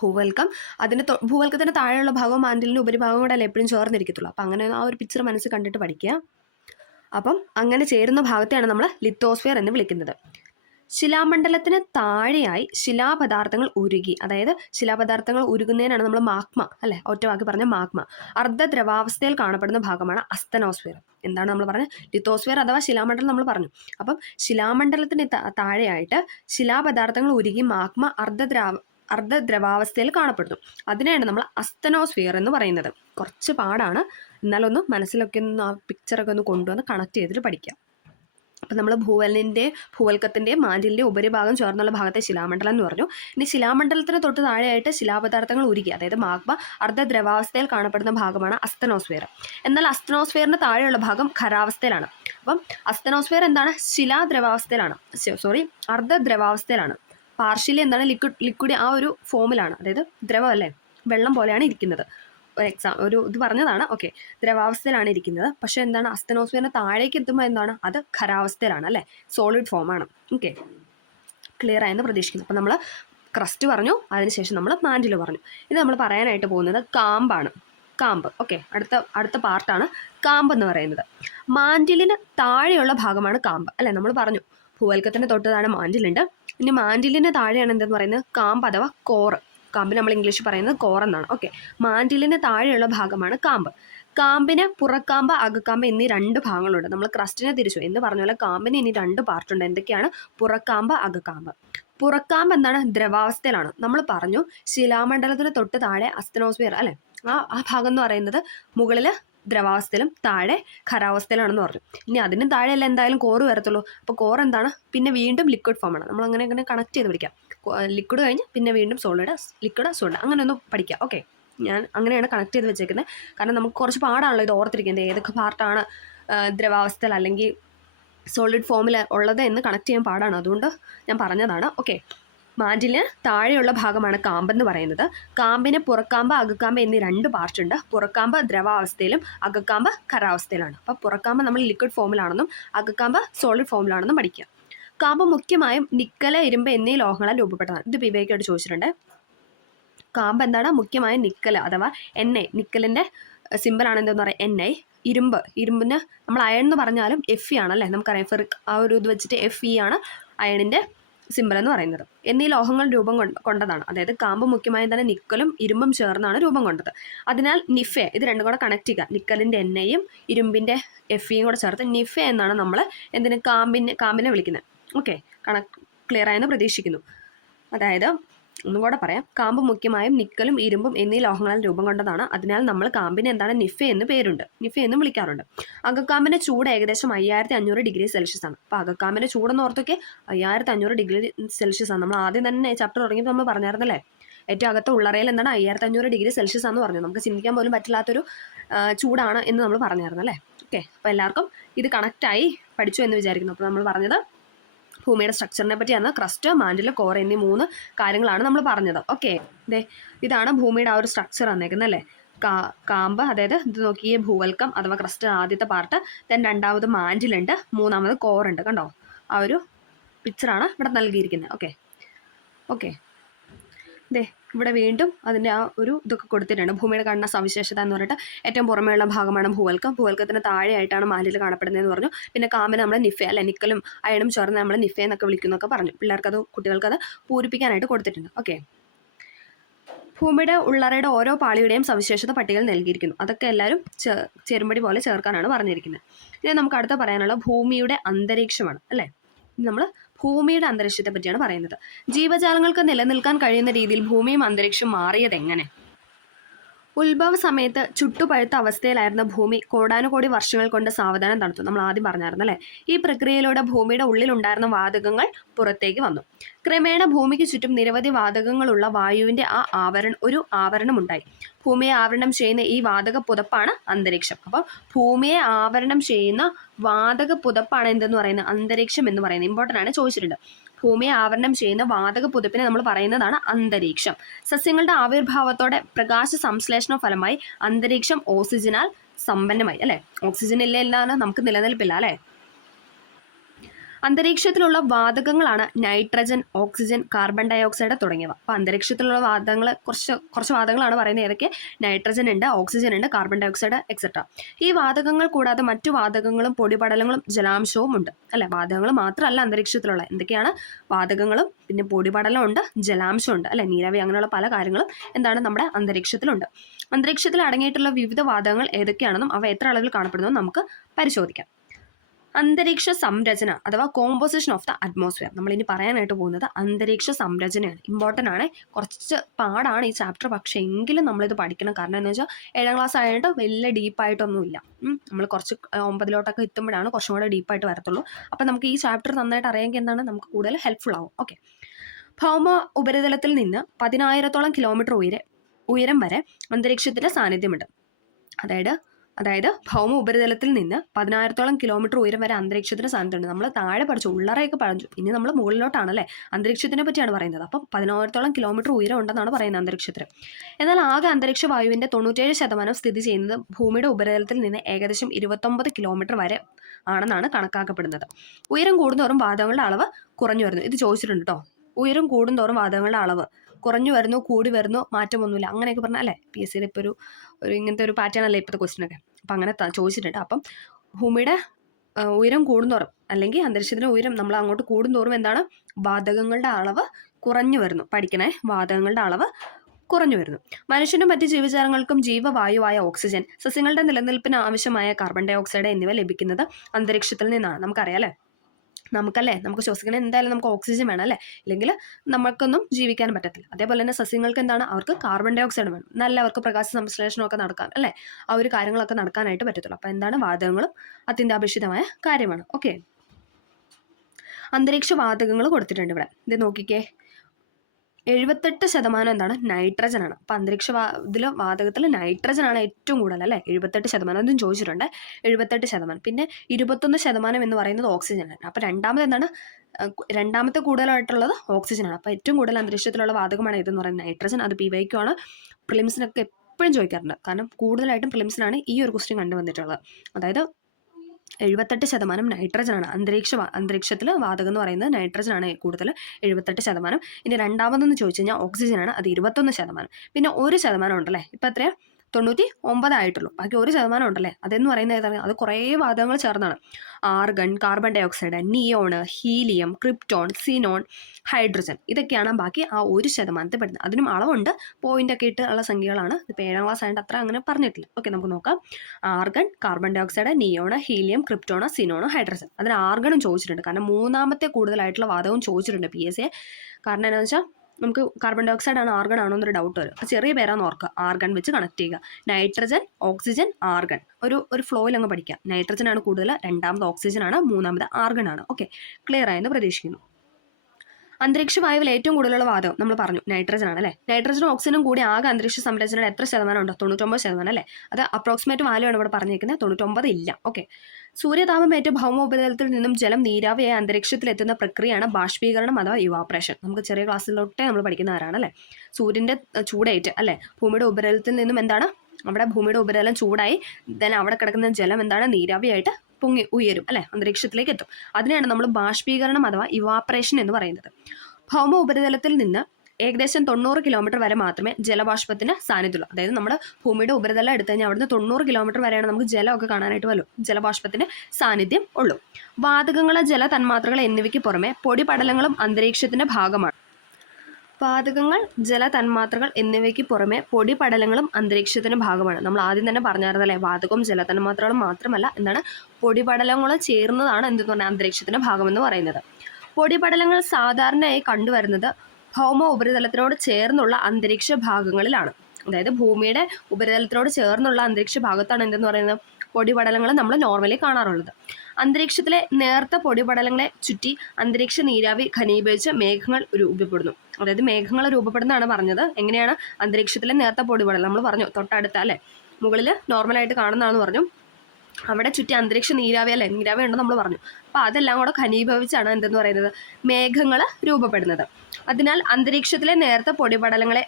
ഭൂവൽക്കത്തിന് താഴെയുള്ള ഭാഗവും മാൻഡിലിൻ്റെ ഉപരിഭാഗവും കൂടെ അല്ല എപ്പോഴും ചേർന്നിരിക്കത്തുള്ളൂ. അപ്പം അങ്ങനെ ആ ഒരു പിക്ചർ മനസ്സിൽ കണ്ടിട്ട് പഠിക്കുക. അപ്പം അങ്ങനെ ചേരുന്ന ഭാഗത്തെയാണ് നമ്മൾ ലിത്തോസ്ഫിയർ എന്ന് വിളിക്കുന്നത്. ശിലാമണ്ഡലത്തിന് താഴെയായി ശിലാപദാർത്ഥങ്ങൾ ഉരുകി, അതായത് ശിലാപദാർത്ഥങ്ങൾ ഉരുകുന്നതിനാണ് നമ്മൾ മാഗ്മ അല്ലെ, ഒറ്റ വാക്കി പറഞ്ഞ മാഗ്മ. അർദ്ധദ്രവാവസ്ഥയിൽ കാണപ്പെടുന്ന ഭാഗമാണ് അസ്തനോസ്ഫിയർ. എന്താണ് നമ്മൾ പറഞ്ഞത്, ലിത്തോസ്ഫിയർ അഥവാ ശിലാമണ്ഡലം നമ്മൾ പറഞ്ഞു. അപ്പം ശിലാമണ്ഡലത്തിന് താഴെയായിട്ട് ശിലാപദാർത്ഥങ്ങൾ ഉരുകി മാഗ്മ അർദ്ധദ്രവാവസ്ഥയിൽ കാണപ്പെടുന്നു. അതിനെയാണ് നമ്മൾ അസ്തനോസ്ഫിയർ എന്ന് പറയുന്നത്. കുറച്ച് പാടാണ്, എന്നാലൊന്ന് മനസ്സിലൊക്കെ ഒന്ന് ആ പിക്ചറൊക്കെ ഒന്ന് കൊണ്ടുവന്ന് കണക്ട് ചെയ്തിട്ട് പഠിക്കാം. അപ്പം നമ്മൾ ഭൂവൽക്കത്തിൻ്റെയും മാൻഡിലിൻ്റെ ഉപരിഭാഗം ചേർന്നുള്ള ഭാഗത്തെ ശിലാമണ്ഡലം എന്ന് പറഞ്ഞു. ഇനി ശിലാമണ്ഡലത്തിന് തൊട്ട് താഴെയായിട്ട് ശിലാപദാർത്ഥങ്ങൾ ഉരുകി, അതായത് മാഗ്മ അർദ്ധദ്രവാവസ്ഥയിൽ കാണപ്പെടുന്ന ഭാഗമാണ് അസ്തനോസ്ഫിയർ. എന്നാൽ അസ്തനോസ്ഫിയറിന് താഴെയുള്ള ഭാഗം ഖരാവസ്ഥയിലാണ്. അപ്പം അസ്തനോസ്ഫിയർ എന്താണ്, അർദ്ധദ്രവാവസ്ഥയിലാണ്. പാർഷ്യലി എന്താണ്, ലിക്വിഡ് ആ ഒരു ഫോമിലാണ്, അതായത് ദ്രവമല്ലേ, വെള്ളം പോലെയാണ് ഇരിക്കുന്നത്. ഒരു ഇത് പറഞ്ഞതാണ്. ഓക്കെ, ദ്രവാവസ്ഥയിലാണ് ഇരിക്കുന്നത്. പക്ഷെ എന്താണ്, അസ്തനോസ്ഫിയറിന് താഴേക്ക് എത്തുമ്പോൾ എന്താണ്, അത് ഖരാവസ്ഥയിലാണ് അല്ലേ, സോളിഡ് ഫോമാണ്. ഓക്കെ, ക്ലിയർ ആയെന്ന് പ്രതീക്ഷിക്കുന്നു. അപ്പം നമ്മൾ ക്രസ്റ്റ് പറഞ്ഞു, അതിനുശേഷം നമ്മൾ മാൻഡിൽ പറഞ്ഞു. ഇത് നമ്മൾ പറയാനായിട്ട് പോകുന്നത് കാമ്പാണ്. കാമ്പ്. ഓക്കെ, അടുത്ത പാർട്ടാണ് കാമ്പ് എന്ന് പറയുന്നത്. മാൻഡിലിന് താഴെയുള്ള ഭാഗമാണ് കാമ്പ് അല്ലേ. നമ്മൾ പറഞ്ഞു ഭൂവൽക്കത്തിന് തൊട്ട് താഴെ മാൻഡിലുണ്ട്. ഇനി മാൻഡിലിന് താഴെയാണ് എന്തെന്ന് പറയുന്നത് കാമ്പ് അഥവാ കോറ്. കാമ്പിന് നമ്മൾ ഇംഗ്ലീഷ് പറയുന്നത് കോറെന്നാണ്. ഓക്കെ, മാൻഡിലിന് താഴെയുള്ള ഭാഗമാണ് കാമ്പ്. കാമ്പിന് പുറക്കാമ്പ് അകക്കാമ്പ് എന്നീ 2 ഭാഗങ്ങളുണ്ട്. നമ്മൾ ക്രസ്റ്റിനെ തിരിച്ചു എന്ന് പറഞ്ഞ പോലെ കാമ്പിന് ഇനി 2 പാർട്ടുണ്ട്. എന്തൊക്കെയാണ്? പുറക്കാമ്പ് അകക്കാമ്പ്. പുറക്കാമ്പ് എന്താണ്? ദ്രവാവസ്ഥയിലാണ്. നമ്മൾ പറഞ്ഞു ശിലാമണ്ഡലത്തിന് തൊട്ട് താഴെ അസ്തനോസ്ഫിയർ അല്ലെ, ആ ഭാഗം എന്ന് പറയുന്നത് മുകളിൽ ദ്രവാവസ്ഥയിലും താഴെ ഖരാവസ്ഥയിലാണെന്ന് പറഞ്ഞു. ഇനി അതിനും താഴെയല്ല എന്തായാലും കോറ് വരത്തുള്ളൂ. അപ്പോൾ കോറ് എന്താണ്? പിന്നെ വീണ്ടും ലിക്വിഡ് ഫോമാണ്. നമ്മൾ അങ്ങനെ കണക്ട് ചെയ്ത് പിടിക്കാം. ലിക്വിഡ് കഴിഞ്ഞ് പിന്നെ വീണ്ടും സോളിഡ്, ലിക്വിഡ് സോളിഡ്, അങ്ങനെ ഒന്ന് പഠിക്കാം. ഓക്കെ, ഞാൻ അങ്ങനെയാണ് കണക്ട് ചെയ്ത് വെച്ചേക്കുന്നത്. കാരണം നമുക്ക് കുറച്ച് പാടാണല്ലോ ഇത് ഓർത്തിരിക്കുന്നത്, ഏതൊക്കെ പാർട്ടാണ് ദ്രവാവസ്ഥയിൽ അല്ലെങ്കിൽ സോളിഡ് ഫോമിൽ ഉള്ളത് എന്ന് കണക്ട് ചെയ്യാൻ പാടാണ്. അതുകൊണ്ട് ഞാൻ പറഞ്ഞതാണ്. ഓക്കെ, മാൻഡിലിന് താഴെയുള്ള ഭാഗമാണ് കാമ്പെന്ന് പറയുന്നത്. കാമ്പിന് പുറക്കാമ്പ് അകക്കാമ്പ് എന്നീ 2 പാർട്ടുണ്ട്. പുറക്കാമ്പ് ദ്രവാവസ്ഥയിലും അകക്കാമ്പ് ഖരാവസ്ഥയിലാണ്. അപ്പോൾ പുറക്കാമ്പ് നമ്മൾ ലിക്വിഡ് ഫോമിലാണെന്നും അകക്കാമ്പ് സോളിഡ് ഫോമിലാണെന്നും പഠിക്കുക. കാമ്പ് മുഖ്യമായും നിക്കല്, ഇരുമ്പ് എന്നീ ലോഹങ്ങളാൽ രൂപപ്പെട്ടതാണ്. ഇത് വിവേകമായിട്ട് ചോദിച്ചിട്ടുണ്ട്. കാമ്പ് എന്താണ്? മുഖ്യമായും നിക്കൽ അഥവാ NA, നിക്കലിൻ്റെ സിമ്പിളാണ് എന്തെന്ന് പറയുക NA. ഇരുമ്പിന് നമ്മൾ അയൺ എന്ന് പറഞ്ഞാലും Fe ആണല്ലേ, നമുക്കറിയാം. ഫെറിക് ആ ഒരു ഇത് വെച്ചിട്ട് Fe ആണ് അയണിൻ്റെ സിമ്പിൾ എന്ന് പറയുന്നത്. എന്നീ ലോഹങ്ങൾ രൂപം കൊണ്ടതാണ്. അതായത് കാമ്പ് മുഖ്യമായും തന്നെ നിക്കലും ഇരുമ്പും ചേർന്നാണ് രൂപം കൊണ്ടത്. അതിനാൽ നിഫെ, ഇത് രണ്ടും കൂടെ കണക്ട് ചെയ്യുക. നിക്കലിൻ്റെ NAയും ഇരുമ്പിൻ്റെ Feയും കൂടെ ചേർത്ത് നിഫെ എന്നാണ് നമ്മൾ കാമ്പിനെ വിളിക്കുന്നത്. ഓക്കെ, ക്ലിയർ ആയെന്ന് പ്രതീക്ഷിക്കുന്നു. അതായത് ഒന്നും കൂടെ പറയാം. കാമ്പ് മുഖ്യമായും നിക്കലും ഇരുമ്പും എന്നീ ലോഹങ്ങളാൽ രൂപം കൊണ്ടതാണ്. അതിനാൽ നമ്മൾ കാമ്പിന് എന്താണ്? നിഫെ എന്ന് പേരുണ്ട്, നിഫെ എന്നും വിളിക്കാറുണ്ട്. അകക്കാമ്പിൻ്റെ ചൂട് ഏകദേശം 5500 ഡിഗ്രി സെൽഷ്യസ് ആണ്. അപ്പോൾ അകക്കാമ്പിൻ്റെ ചൂടെന്ന് ഓർത്തൊക്കെ 5500 ഡിഗ്രി സെൽഷ്യസ് ആണ്. നമ്മൾ ആദ്യം തന്നെ ചാപ്റ്റർ തുടങ്ങിയപ്പോൾ നമ്മൾ പറഞ്ഞായിരുന്നല്ലേ, ഏറ്റവും അകത്ത് ഉള്ളറയിൽ എന്താണ് 5500 ഡിഗ്രി സെൽഷ്യസ് ആണെന്ന് പറഞ്ഞു. നമുക്ക് ചിന്തിക്കാൻ പോലും പറ്റില്ലാത്തൊരു ചൂടാണ് എന്ന് നമ്മൾ പറഞ്ഞായിരുന്നല്ലേ. ഓക്കെ, അപ്പോൾ എല്ലാവർക്കും ഇത് കണക്റ്റായി പഠിച്ചു എന്ന് വിചാരിക്കുന്നു. അപ്പോൾ നമ്മൾ പറഞ്ഞത് ഭൂമിയുടെ സ്ട്രക്ചറിനെ പറ്റിയാണ്. ക്രസ്റ്റ്, മാൻഡിൽ, കോർ എന്നീ 3 കാര്യങ്ങളാണ് നമ്മൾ പറഞ്ഞത്. ഓക്കെ, ഇതാണ് ഭൂമിയുടെ ആ ഒരു സ്ട്രക്ചർ വന്നേക്കുന്നത് അല്ലേ. കാമ്പ്, അതായത് ഇത് നോക്കിയേ ഭൂവൽക്കം അഥവാ ക്രസ്റ്റ് ആദ്യത്തെ പാർട്ട്, ദെൻ രണ്ടാമത് മാൻഡിലുണ്ട്, മൂന്നാമത് കോറുണ്ട്. കണ്ടോ, ആ ഒരു പിക്ചറാണ് ഇവിടെ നൽകിയിരിക്കുന്നത്. ഓക്കെ, ഇവിടെ വീണ്ടും അതിൻ്റെ ആ ഒരു ഇതൊക്കെ കൊടുത്തിട്ടുണ്ട്. ഭൂമിയുടെ ഘടന സവിശേഷത എന്ന് പറഞ്ഞിട്ട് ഏറ്റവും പുറമേയുള്ള ഭാഗമാണ് ഭൂവൽക്കം. ഭൂവൽക്കത്തിന് താഴെയായിട്ടാണ് മാൻഡിൽ കാണപ്പെടുന്നതെന്ന് പറഞ്ഞു. പിന്നെ കാമ്പിനെ നമ്മൾ നിഫെ അല്ലെ, നിക്കലും അയണും ചേർന്ന് നമ്മൾ നിഫെ എന്നൊക്കെ വിളിക്കുന്നൊക്കെ പറഞ്ഞു. കുട്ടികൾക്കത് പൂരിപ്പിക്കാനായിട്ട് കൊടുത്തിട്ടുണ്ട്. ഓക്കെ, ഭൂമിയുടെ ഉള്ളറയുടെ ഓരോ പാളിയുടെയും സവിശേഷത പട്ടികയിൽ നൽകിയിരിക്കുന്നു. അതൊക്കെ എല്ലാവരും ചേരുംപടി പോലെ ചേർക്കാനാണ് പറഞ്ഞിരിക്കുന്നത്. ഇനി നമുക്ക് അടുത്ത പറയാനുള്ള ഭൂമിയുടെ അന്തരീക്ഷമാണ് അല്ലേ. നമ്മൾ ഭൂമിയുടെ അന്തരീക്ഷത്തെ പറ്റിയാണ് പറയുന്നത്. ജീവജാലങ്ങൾക്ക് നിലനിൽക്കാൻ കഴിയുന്ന രീതിയിൽ ഭൂമിയും അന്തരീക്ഷം മാറിയത് എങ്ങനെ? ഉത്ഭവ സമയത്ത് ചുട്ടുപഴുത്ത അവസ്ഥയിലായിരുന്ന ഭൂമി കോടാനുകോടി വർഷങ്ങൾ കൊണ്ട് സാവധാനം തണുത്തു. നമ്മൾ ആദ്യം പറഞ്ഞായിരുന്നല്ലേ. ഈ പ്രക്രിയയിലൂടെ ഭൂമിയുടെ ഉള്ളിലുണ്ടായിരുന്ന വാതകങ്ങൾ പുറത്തേക്ക് വന്നു. ക്രമേണ ഭൂമിക്ക് ചുറ്റും നിരവധി വാതകങ്ങളുള്ള വായുവിൻ്റെ ഒരു ആവരണമുണ്ടായി. ഭൂമിയെ ആവരണം ചെയ്യുന്ന ഈ വാതക പുതപ്പാണ് അന്തരീക്ഷം. അപ്പോൾ ഭൂമിയെ ആവരണം ചെയ്യുന്ന വാതക പുതപ്പാണ് എന്തെന്ന് പറയുന്നത്? അന്തരീക്ഷം എന്ന് പറയുന്നത്. ഇമ്പോർട്ടൻ്റ് ആണ്, ചോദിച്ചിട്ടുണ്ട്. ഭൂമിയെ ആവരണം ചെയ്യുന്ന വാതക പുതപ്പിനെ നമ്മൾ പറയുന്നതാണ് അന്തരീക്ഷം. സസ്യങ്ങളുടെ ആവിർഭാവത്തോടെ പ്രകാശ സംശ്ലേഷണ ഫലമായി അന്തരീക്ഷം ഓക്സിജനാൽ സമ്പന്നമായി അല്ലേ. ഓക്സിജൻ ഇല്ലാതെ നമുക്ക് നിലനിൽപ്പില്ല അല്ലേ. അന്തരീക്ഷത്തിലുള്ള വാതകങ്ങളാണ് നൈട്രജൻ, ഓക്സിജൻ, കാർബൺ ഡയോക്സൈഡ് തുടങ്ങിയവ. അപ്പോൾ അന്തരീക്ഷത്തിലുള്ള വാതകങ്ങൾ കുറച്ച് വാതകങ്ങളാണ് പറയുന്നത്. ഏതൊക്കെ? നൈട്രജൻ ഉണ്ട്, ഓക്സിജൻ ഉണ്ട്, കാർബൺ ഡയോക്സൈഡ് എക്സെട്ര. ഈ വാതകങ്ങൾ കൂടാതെ മറ്റു വാതകങ്ങളും പൊടിപടലങ്ങളും ജലാംശവും ഉണ്ട് അല്ലെ. വാതകങ്ങൾ മാത്രമല്ല അന്തരീക്ഷത്തിലുള്ള, എന്തൊക്കെയാണ്? വാതകങ്ങളും പിന്നെ പൊടിപടലം ഉണ്ട്, ജലാംശം ഉണ്ട് അല്ലെ. നീരാവി, അങ്ങനെയുള്ള പല കാര്യങ്ങളും എന്താണ് നമ്മുടെ അന്തരീക്ഷത്തിലുണ്ട്. അന്തരീക്ഷത്തിൽ അടങ്ങിയിട്ടുള്ള വിവിധ വാതകങ്ങൾ ഏതൊക്കെയാണെന്നും അവ എത്ര അളവിൽ കാണപ്പെടുന്നു നമുക്ക് പരിശോധിക്കാം. അന്തരീക്ഷ സംരചന അഥവാ കോമ്പോസിഷൻ ഓഫ് ദ അറ്റ്മോസ്ഫിയർ. നമ്മളിനി പറയാനായിട്ട് പോകുന്നത് അന്തരീക്ഷ സംരചനയാണ്. ഇമ്പോർട്ടൻ്റ് ആണ്, കുറച്ച് പാടാണ് ഈ ചാപ്റ്റർ, പക്ഷേ എങ്കിലും നമ്മളിത് പഠിക്കണം. കാരണം എന്ന് വെച്ചാൽ 7ാം ക്ലാസ് ആയതുകൊണ്ട് വലിയ ഡീപ്പായിട്ടൊന്നുമില്ല. നമ്മൾ കുറച്ച് 9ലോട്ടൊക്കെ എത്തുമ്പോഴാണ് കുറച്ചും കൂടെ ഡീപ്പായിട്ട് വരത്തുള്ളൂ. അപ്പം നമുക്ക് ഈ ചാപ്റ്റർ നന്നായിട്ട് അറിയാമെങ്കിൽ എന്താണ് നമുക്ക് കൂടുതൽ ഹെൽപ്ഫുൾ ആവും. ഓക്കെ, ഭൗമ ഉപരിതലത്തിൽ നിന്ന് 10,000ഓളം കിലോമീറ്റർ ഉയരം വരെ അന്തരീക്ഷത്തിൻ്റെ സാന്നിധ്യമുണ്ട്. അതായത് ഭൗമ ഉപരിതലത്തിൽ നിന്ന് 10,000ഓളം കിലോമീറ്റർ ഉയരം വരെ അന്തരീക്ഷത്തിന് സാധ്യതയുണ്ട്. നമ്മൾ താഴെ പഠിച്ചു, ഉള്ളറയൊക്കെ പഠിച്ചു, ഇനി നമ്മൾ മുകളിലോട്ടാണല്ലേ അന്തരീക്ഷത്തിനെ പറ്റിയാണ് പറയുന്നത്. അപ്പം 10,000ഓളം കിലോമീറ്റർ ഉയരം ഉണ്ടെന്നാണ് പറയുന്നത് അന്തരീക്ഷത്തിന്. എന്നാൽ ആകെ അന്തരീക്ഷ വായുവിൻ്റെ 97% സ്ഥിതി ചെയ്യുന്നത് ഭൂമിയുടെ ഉപരിതലത്തിൽ നിന്ന് ഏകദേശം 29 കിലോമീറ്റർ വരെ ആണെന്നാണ് കണക്കാക്കപ്പെടുന്നത്. ഉയരം കൂടുന്തോറും വാതകങ്ങളുടെ അളവ് കുറഞ്ഞു വരുന്നു. ഇത് ചോദിച്ചിട്ടുണ്ട് കേട്ടോ. ഉയരം കൂടുന്തോറും വാതകങ്ങളുടെ അളവ് കുറഞ്ഞു വരുന്നു, കൂടി വരുന്നു, മാറ്റമൊന്നുമില്ല, അങ്ങനെയൊക്കെ പറഞ്ഞാൽ അല്ലേ PSCയുടെ ഇപ്പോൾ ഒരു ഇങ്ങനത്തെ ഒരു പാറ്റേൺ അല്ലേ ഇപ്പോഴത്തെ ക്വസ്റ്റ്യനൊക്കെ. അപ്പം അങ്ങനെ ചോദിച്ചിട്ടുണ്ട്. അപ്പം ഭൂമിയുടെ ഉയരം കൂടുന്തോറും അല്ലെങ്കിൽ അന്തരീക്ഷത്തിൻ്റെ ഉയരം നമ്മൾ അങ്ങോട്ട് കൂടുന്തോറും എന്താണ് വാതകങ്ങളുടെ അളവ് കുറഞ്ഞു വരുന്നു. പഠിക്കണേ, വാതകങ്ങളുടെ അളവ് കുറഞ്ഞു വരുന്നു. മനുഷ്യനും മറ്റ് ജീവജാലങ്ങൾക്കും ജീവവായുവായ ഓക്സിജൻ, സസ്യങ്ങളുടെ നിലനിൽപ്പിന് ആവശ്യമായ കാർബൺ ഡൈ ഓക്സൈഡ് എന്നിവ ലഭിക്കുന്നത് അന്തരീക്ഷത്തിൽ നിന്നാണ്. നമുക്കറിയാം അല്ലേ, നമുക്ക് ശ്വസിക്കണ എന്തായാലും നമുക്ക് ഓക്സിജൻ വേണം അല്ലേ, ഇല്ലെങ്കിൽ നമുക്കൊന്നും ജീവിക്കാനും പറ്റത്തില്ല. അതേപോലെ തന്നെ സസ്യങ്ങൾക്ക് എന്താണ്, അവർക്ക് കാർബൺ ഡൈ ഓക്സൈഡ് വേണം, നല്ല അവർക്ക് പ്രകാശ സംശ്ലേഷണമൊക്കെ നടക്കാൻ അല്ലേ, ആ ഒരു കാര്യങ്ങളൊക്കെ നടക്കാനായിട്ട് പറ്റത്തുള്ളൂ. അപ്പോൾ എന്താണ്, വാതകങ്ങളും അത്യന്താപേക്ഷിതമായ കാര്യമാണ്. ഓക്കെ, അന്തരീക്ഷ വാതകങ്ങൾ കൊടുത്തിട്ടുണ്ട് ഇവിടെ. ഇത് നോക്കിക്കേ, 78% എന്താണ്, നൈട്രജനാണ്. അപ്പോൾ അന്തരീക്ഷ വാതകത്തിൽ നൈട്രജനാണ് ഏറ്റവും കൂടുതൽ അല്ലേ, 78%. അതും ചോദിച്ചിട്ടുണ്ട്, 78%. പിന്നെ 21% എന്ന് പറയുന്നത് ഓക്സിജനാണ്. അപ്പോൾ രണ്ടാമത്തെ കൂടുതലായിട്ടുള്ളത് ഓക്സിജനാണ്. അപ്പോൾ ഏറ്റവും കൂടുതൽ അന്തരീക്ഷത്തിലുള്ള വാതകമാണ് ഇതെന്ന് പറയുന്നത് നൈട്രജൻ. അത് PYQ ആണ്. പ്രിലിംസിനൊക്കെ എപ്പോഴും ചോദിക്കാറുണ്ട്, കാരണം കൂടുതലായിട്ടും പ്രിലിംസിനാണ് ഈ ഒരു ക്വസ്റ്റ്യൻ കണ്ടുവന്നിട്ടുള്ളത്. അതായത് 78% നൈട്രജനാണ്. അന്തരീക്ഷത്തിൽ വാതകം എന്ന് പറയുന്നത് നൈട്രജനാണ് കൂടുതൽ, 78%. ഇനി രണ്ടാമതെന്ന് ചോദിച്ചു കഴിഞ്ഞാൽ ഓക്സിജനാണ്, അത് 21%. പിന്നെ 1% ഉണ്ടല്ലേ, ഇപ്പം എത്രയാണ്, 99 ആയിട്ടുള്ളൂ. ബാക്കി 1% ഉണ്ടല്ലേ, അതെന്ന് പറയുന്നത് ഏതാണ്, അത് കുറേ വാതകങ്ങൾ ചേർന്നാണ്. Argon, carbon dioxide, neon, helium, krypton, xenon, hydrogen, ഇതൊക്കെയാണ് ബാക്കി ആ 1% പെടുന്നത്. അതിനും അളവുണ്ട്, പോയിൻ്റൊക്കെ ഇട്ട് ഉള്ള സംഖ്യകളാണ്. ഇപ്പോൾ 7ാം ക്ലാസ് ആയതുകൊണ്ട് അത്ര അങ്ങനെ പറഞ്ഞിട്ടില്ല. ഓക്കെ, നമുക്ക് നോക്കാം. Argon, carbon dioxide, neon, helium, krypton, xenon, hydrogen. അതിന് ആർഗണും ചോദിച്ചിട്ടുണ്ട്, കാരണം 3ാമത്തെ കൂടുതലായിട്ടുള്ള വാതകവും ചോദിച്ചിട്ടുണ്ട് PSA. കാരണം എന്താണെന്ന് വെച്ചാൽ നമുക്ക് കാർബൺ ഡൈ ഓക്സൈഡ് ആണ് ആർഗൺ ആണോ എന്നൊരു ഡൗട്ട് വരും. അപ്പോൾ ചെറിയ പേരാന്ന് ഓർക്കുക, ആർഗൺ വെച്ച് കണക്ട് ചെയ്യുക. നൈട്രജൻ, ഓക്സിജൻ, ആർഗൺ, ഒരു ഫ്ലോയിൽ അങ്ങ് പഠിക്കുക. നൈട്രജൻ ആണ് കൂടുതൽ, രണ്ടാമത് ഓക്സിജൻ ആണ്, മൂന്നാമത് ആർഗൺ ആണ്. ഓക്കെ, ക്ലിയർ ആയെന്ന് പ്രതീക്ഷിക്കുന്നു. അന്തരീക്ഷ വായുവിൽ ഏറ്റവും കൂടുതലുള്ള വാതകം നമ്മൾ പറഞ്ഞു നൈട്രജൻ ആണ് അല്ലേ. നൈട്രജനും ഓക്സിജനും കൂടി ആകെ അന്തരീക്ഷ സംരചനയുടെ എത്ര ശതമാനം ഉണ്ട്, 99% അല്ലേ. അത് അപ്രോക്സിമേറ്റ് വാല്യൂ ആണ് ഇവിടെ പറഞ്ഞിരിക്കുന്നത്, 99 ഇല്ല. ഓക്കെ, സൂര്യതാപമേറ്റ് ഭൗമോപരിതലത്തിൽ നിന്നും ജലം നീരാവിയായി അന്തരീക്ഷത്തിലെത്തുന്ന പ്രക്രിയയാണ് ബാഷ്പീകരണം അഥവാ ഇവാപ്രേഷൻ. നമുക്ക് ചെറിയ ക്ലാസ്സിലൊട്ടേ നമ്മൾ പഠിക്കുന്നവരാണ് അല്ലേ. സൂര്യൻ്റെ ചൂടേറ്റ് അല്ലേ ഭൂമിയുടെ ഉപരിതലത്തിൽ നിന്നും എന്താണ്, അവിടെ ഭൂമിയുടെ ഉപരിതലം ചൂടായി then അവിടെ കിടക്കുന്ന ജലം എന്താണ്, നീരാവിയായിട്ട് പൊങ്ങി ഉയരും അല്ലേ, അന്തരീക്ഷത്തിലേക്ക് എത്തും. അതിനെയാണ് നമ്മൾ ബാഷ്പീകരണം അഥവാ ഇവാപ്രേഷൻ എന്ന് പറയുന്നത്. ഭൗമ ഉപരിതലത്തിൽ നിന്ന് ഏകദേശം 90 കിലോമീറ്റർ വരെ മാത്രമേ ജലബാഷ്പത്തിന് സാന്നിധ്യമുള്ളൂ. അതായത് നമ്മുടെ ഭൂമിയുടെ ഉപരിതലം എടുത്തു കഴിഞ്ഞാൽ അവിടുന്ന് 90 കിലോമീറ്റർ വരെയാണ് നമുക്ക് ജലമൊക്കെ കാണാനായിട്ട് ജലബാഷ്പത്തിന് സാന്നിധ്യം ഉള്ളൂ. വാതകങ്ങൾ, ജല തന്മാത്രകൾ എന്നിവയ്ക്ക് പുറമെ പൊടിപടലങ്ങളും അന്തരീക്ഷത്തിന്റെ ഭാഗമാണ്. വാതകങ്ങൾ, ജല തന്മാത്രകൾ എന്നിവയ്ക്ക് പുറമെ പൊടിപടലങ്ങളും അന്തരീക്ഷത്തിന്റെ ഭാഗമാണ്. നമ്മൾ ആദ്യം തന്നെ പറഞ്ഞായിരുന്നല്ലേ, വാതകവും ജല തന്മാത്രകളും മാത്രമല്ല, എന്താണ്, പൊടിപടലങ്ങളും ചേർന്നതാണ് എന്തെന്ന് പറഞ്ഞാൽ അന്തരീക്ഷത്തിന്റെ ഭാഗമെന്ന് പറയുന്നത്. പൊടിപടലങ്ങൾ സാധാരണയായി കണ്ടുവരുന്നത് ഭൗമ ഉപരിതലത്തിനോട് ചേർന്നുള്ള അന്തരീക്ഷ ഭാഗങ്ങളിലാണ്. അതായത് ഭൂമിയുടെ ഉപരിതലത്തിനോട് ചേർന്നുള്ള അന്തരീക്ഷ ഭാഗത്താണ് എന്തെന്ന് പറയുന്നത്, പൊടിപടലങ്ങൾ നമ്മൾ നോർമലി കാണാറുള്ളത്. അന്തരീക്ഷത്തിലെ നേർത്ത പൊടിപടലങ്ങളെ ചുറ്റി അന്തരീക്ഷ നീരാവി ഘനീഭവിച്ച് മേഘങ്ങൾ രൂപപ്പെടുന്നു. അതായത് മേഘങ്ങൾ രൂപപ്പെടുന്നതാണ് പറഞ്ഞത്. എങ്ങനെയാണ്, അന്തരീക്ഷത്തിലെ നേർത്ത പൊടിപടലം നമ്മൾ പറഞ്ഞു തൊട്ടടുത്ത അല്ലേ, മുകളിൽ നോർമലായിട്ട് കാണുന്നതാണെന്ന് പറഞ്ഞു, അവിടെ ചുറ്റി അന്തരീക്ഷ നീരാവി അല്ലേ, നീരാവി ഉണ്ടെന്ന് നമ്മൾ പറഞ്ഞു. അപ്പോൾ അതെല്ലാം കൂടെ ഘനീഭവിച്ചാണ് എന്തെന്ന് പറയുന്നത്, മേഘങ്ങൾ രൂപപ്പെടുന്നത്. അതിനാൽ അന്തരീക്ഷത്തിലെ നേർത്ത പൊടിപടലങ്ങളെ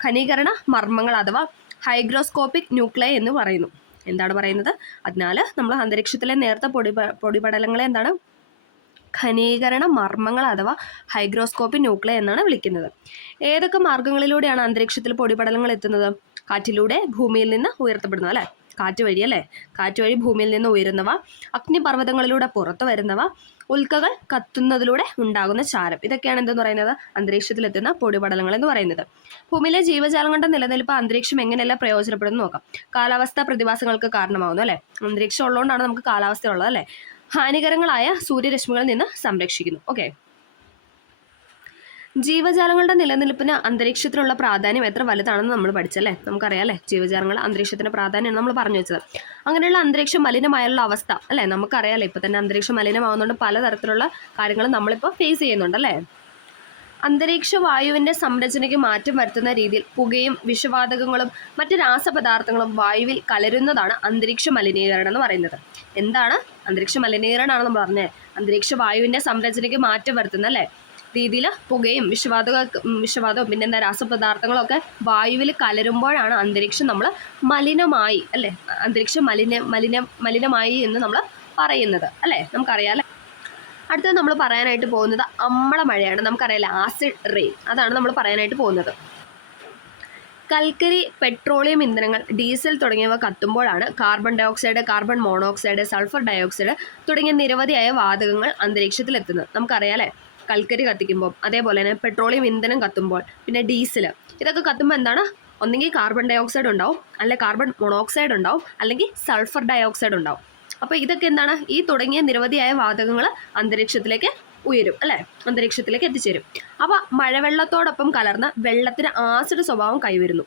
ഘനീകരണ മർമ്മങ്ങൾ അഥവാ ഹൈഗ്രോസ്കോപ്പിക് ന്യൂക്ലിയ എന്ന് പറയുന്നു. എന്താണ് പറയുന്നത്, അതിനാൽ നമ്മൾ അന്തരീക്ഷത്തിലെ നേർത്ത പൊടിപടലങ്ങളെ എന്താണ്, ഘനീകരണ മർമ്മങ്ങൾ അഥവാ ഹൈഗ്രോസ്കോപ്പിക് ന്യൂക്ലിയ എന്നാണ് വിളിക്കുന്നത്. ഏതൊക്കെ മാർഗങ്ങളിലൂടെയാണ് അന്തരീക്ഷത്തിൽ പൊടിപടലങ്ങൾ എത്തുന്നത്, കാറ്റിലൂടെ ഭൂമിയിൽ നിന്ന് ഉയർത്തപ്പെടുന്നു അല്ലേ, കാറ്റ് വഴി അല്ലേ, കാറ്റ് വഴി ഭൂമിയിൽ നിന്ന് ഉയരുന്നവ, അഗ്നിപർവ്വതങ്ങളിലൂടെ പുറത്തു വരുന്നവ, ഉൽക്കകൾ കത്തുന്നതിലൂടെ ഉണ്ടാകുന്ന ചാരം, ഇതൊക്കെയാണ് എന്തെന്ന് പറയുന്നത്, അന്തരീക്ഷത്തിലെത്തുന്ന പൊടിപടലങ്ങൾ എന്ന് പറയുന്നത്. ഭൂമിയിലെ ജീവജാലങ്ങളുടെ നിലനിൽപ്പ് അന്തരീക്ഷം എങ്ങനെയെല്ലാം പ്രയോജനപ്പെടുന്നു നോക്കാം. കാലാവസ്ഥാ പ്രതിഭാസങ്ങൾക്ക് കാരണമാകുന്നു അല്ലേ, അന്തരീക്ഷം ഉള്ളതുകൊണ്ടാണ് നമുക്ക് കാലാവസ്ഥ ഉള്ളത് അല്ലേ. ഹാനികരങ്ങളായ സൂര്യരശ്മികളിൽ നിന്ന് സംരക്ഷിക്കുന്നു. ഓക്കെ, ജീവജാലങ്ങളുടെ നിലനിൽപ്പിന് അന്തരീക്ഷത്തിലുള്ള പ്രാധാന്യം എത്ര വലുതാണെന്ന് നമ്മൾ പഠിച്ചല്ലേ. നമുക്കറിയാം അല്ലേ, ജീവജാലങ്ങൾ അന്തരീക്ഷത്തിന്റെ പ്രാധാന്യമാണ് നമ്മൾ പറഞ്ഞു വെച്ചത്. അങ്ങനെയുള്ള അന്തരീക്ഷം മലിനമായുള്ള അവസ്ഥ അല്ലേ, നമുക്കറിയാമല്ലേ, ഇപ്പം തന്നെ അന്തരീക്ഷം മലിനമാകുന്നതുകൊണ്ട് പലതരത്തിലുള്ള കാര്യങ്ങൾ നമ്മളിപ്പോൾ ഫേസ് ചെയ്യുന്നുണ്ടല്ലേ. അന്തരീക്ഷ വായുവിൻ്റെ സംരചനയ്ക്ക് മാറ്റം വരുത്തുന്ന രീതിയിൽ പുകയും വിഷവാതകങ്ങളും മറ്റ് രാസപദാർത്ഥങ്ങളും വായുവിൽ കലരുന്നതാണ് അന്തരീക്ഷ മലിനീകരണം എന്ന് പറയുന്നത്. എന്താണ് അന്തരീക്ഷ മലിനീകരണമാണ് നമ്മൾ പറഞ്ഞത്, അന്തരീക്ഷ വായുവിൻ്റെ സംരചനയ്ക്ക് മാറ്റം വരുത്തുന്ന അല്ലേ രീതിയിൽ പുകയും വിഷവാതകവും പിന്നെന്താ രാസപദാർത്ഥങ്ങളൊക്കെ വായുവിൽ കലരുമ്പോഴാണ് അന്തരീക്ഷം നമ്മൾ മലിനമായി അല്ലേ, അന്തരീക്ഷം മലിനമായി എന്ന് നമ്മൾ പറയുന്നത് അല്ലേ, നമുക്കറിയാം അല്ലേ. അടുത്തത് നമ്മൾ പറയാനായിട്ട് പോകുന്നത് അമ്ല മഴയാണ്. നമുക്കറിയാലോ ആസിഡ് റെയിൻ, അതാണ് നമ്മൾ പറയാനായിട്ട് പോകുന്നത്. കൽക്കരി, പെട്രോളിയം ഇന്ധനങ്ങൾ, ഡീസൽ തുടങ്ങിയവ കത്തുമ്പോഴാണ് carbon dioxide, carbon monoxide, sulphur dioxide തുടങ്ങിയ നിരവധിയായ വാതകങ്ങൾ അന്തരീക്ഷത്തിൽ എത്തുന്നത്. നമുക്കറിയാലേ കൽക്കരി കത്തിക്കുമ്പോൾ, അതേപോലെ തന്നെ പെട്രോളിയം ഇന്ധനം കത്തുമ്പോൾ, പിന്നെ ഡീസൽ, ഇതൊക്കെ കത്തുമ്പോൾ എന്താണ്, ഒന്നെങ്കിൽ കാർബൺ ഡൈ ഓക്സൈഡ് ഉണ്ടാവും, അല്ലെങ്കിൽ കാർബൺ മോണോക്സൈഡ് ഉണ്ടാവും, അല്ലെങ്കിൽ സൾഫർ ഡയോക്സൈഡ് ഉണ്ടാവും. അപ്പോൾ ഇതൊക്കെ എന്താണ്, ഈ തുടങ്ങിയ നിരവധിയായ വാതകങ്ങൾ അന്തരീക്ഷത്തിലേക്ക് ഉയരും അല്ലേ, അന്തരീക്ഷത്തിലേക്ക് എത്തിച്ചേരും. അപ്പോൾ മഴവെള്ളത്തോടൊപ്പം കലർന്ന വെള്ളത്തിന് ആസിഡ് സ്വഭാവം കൈവരുന്നു.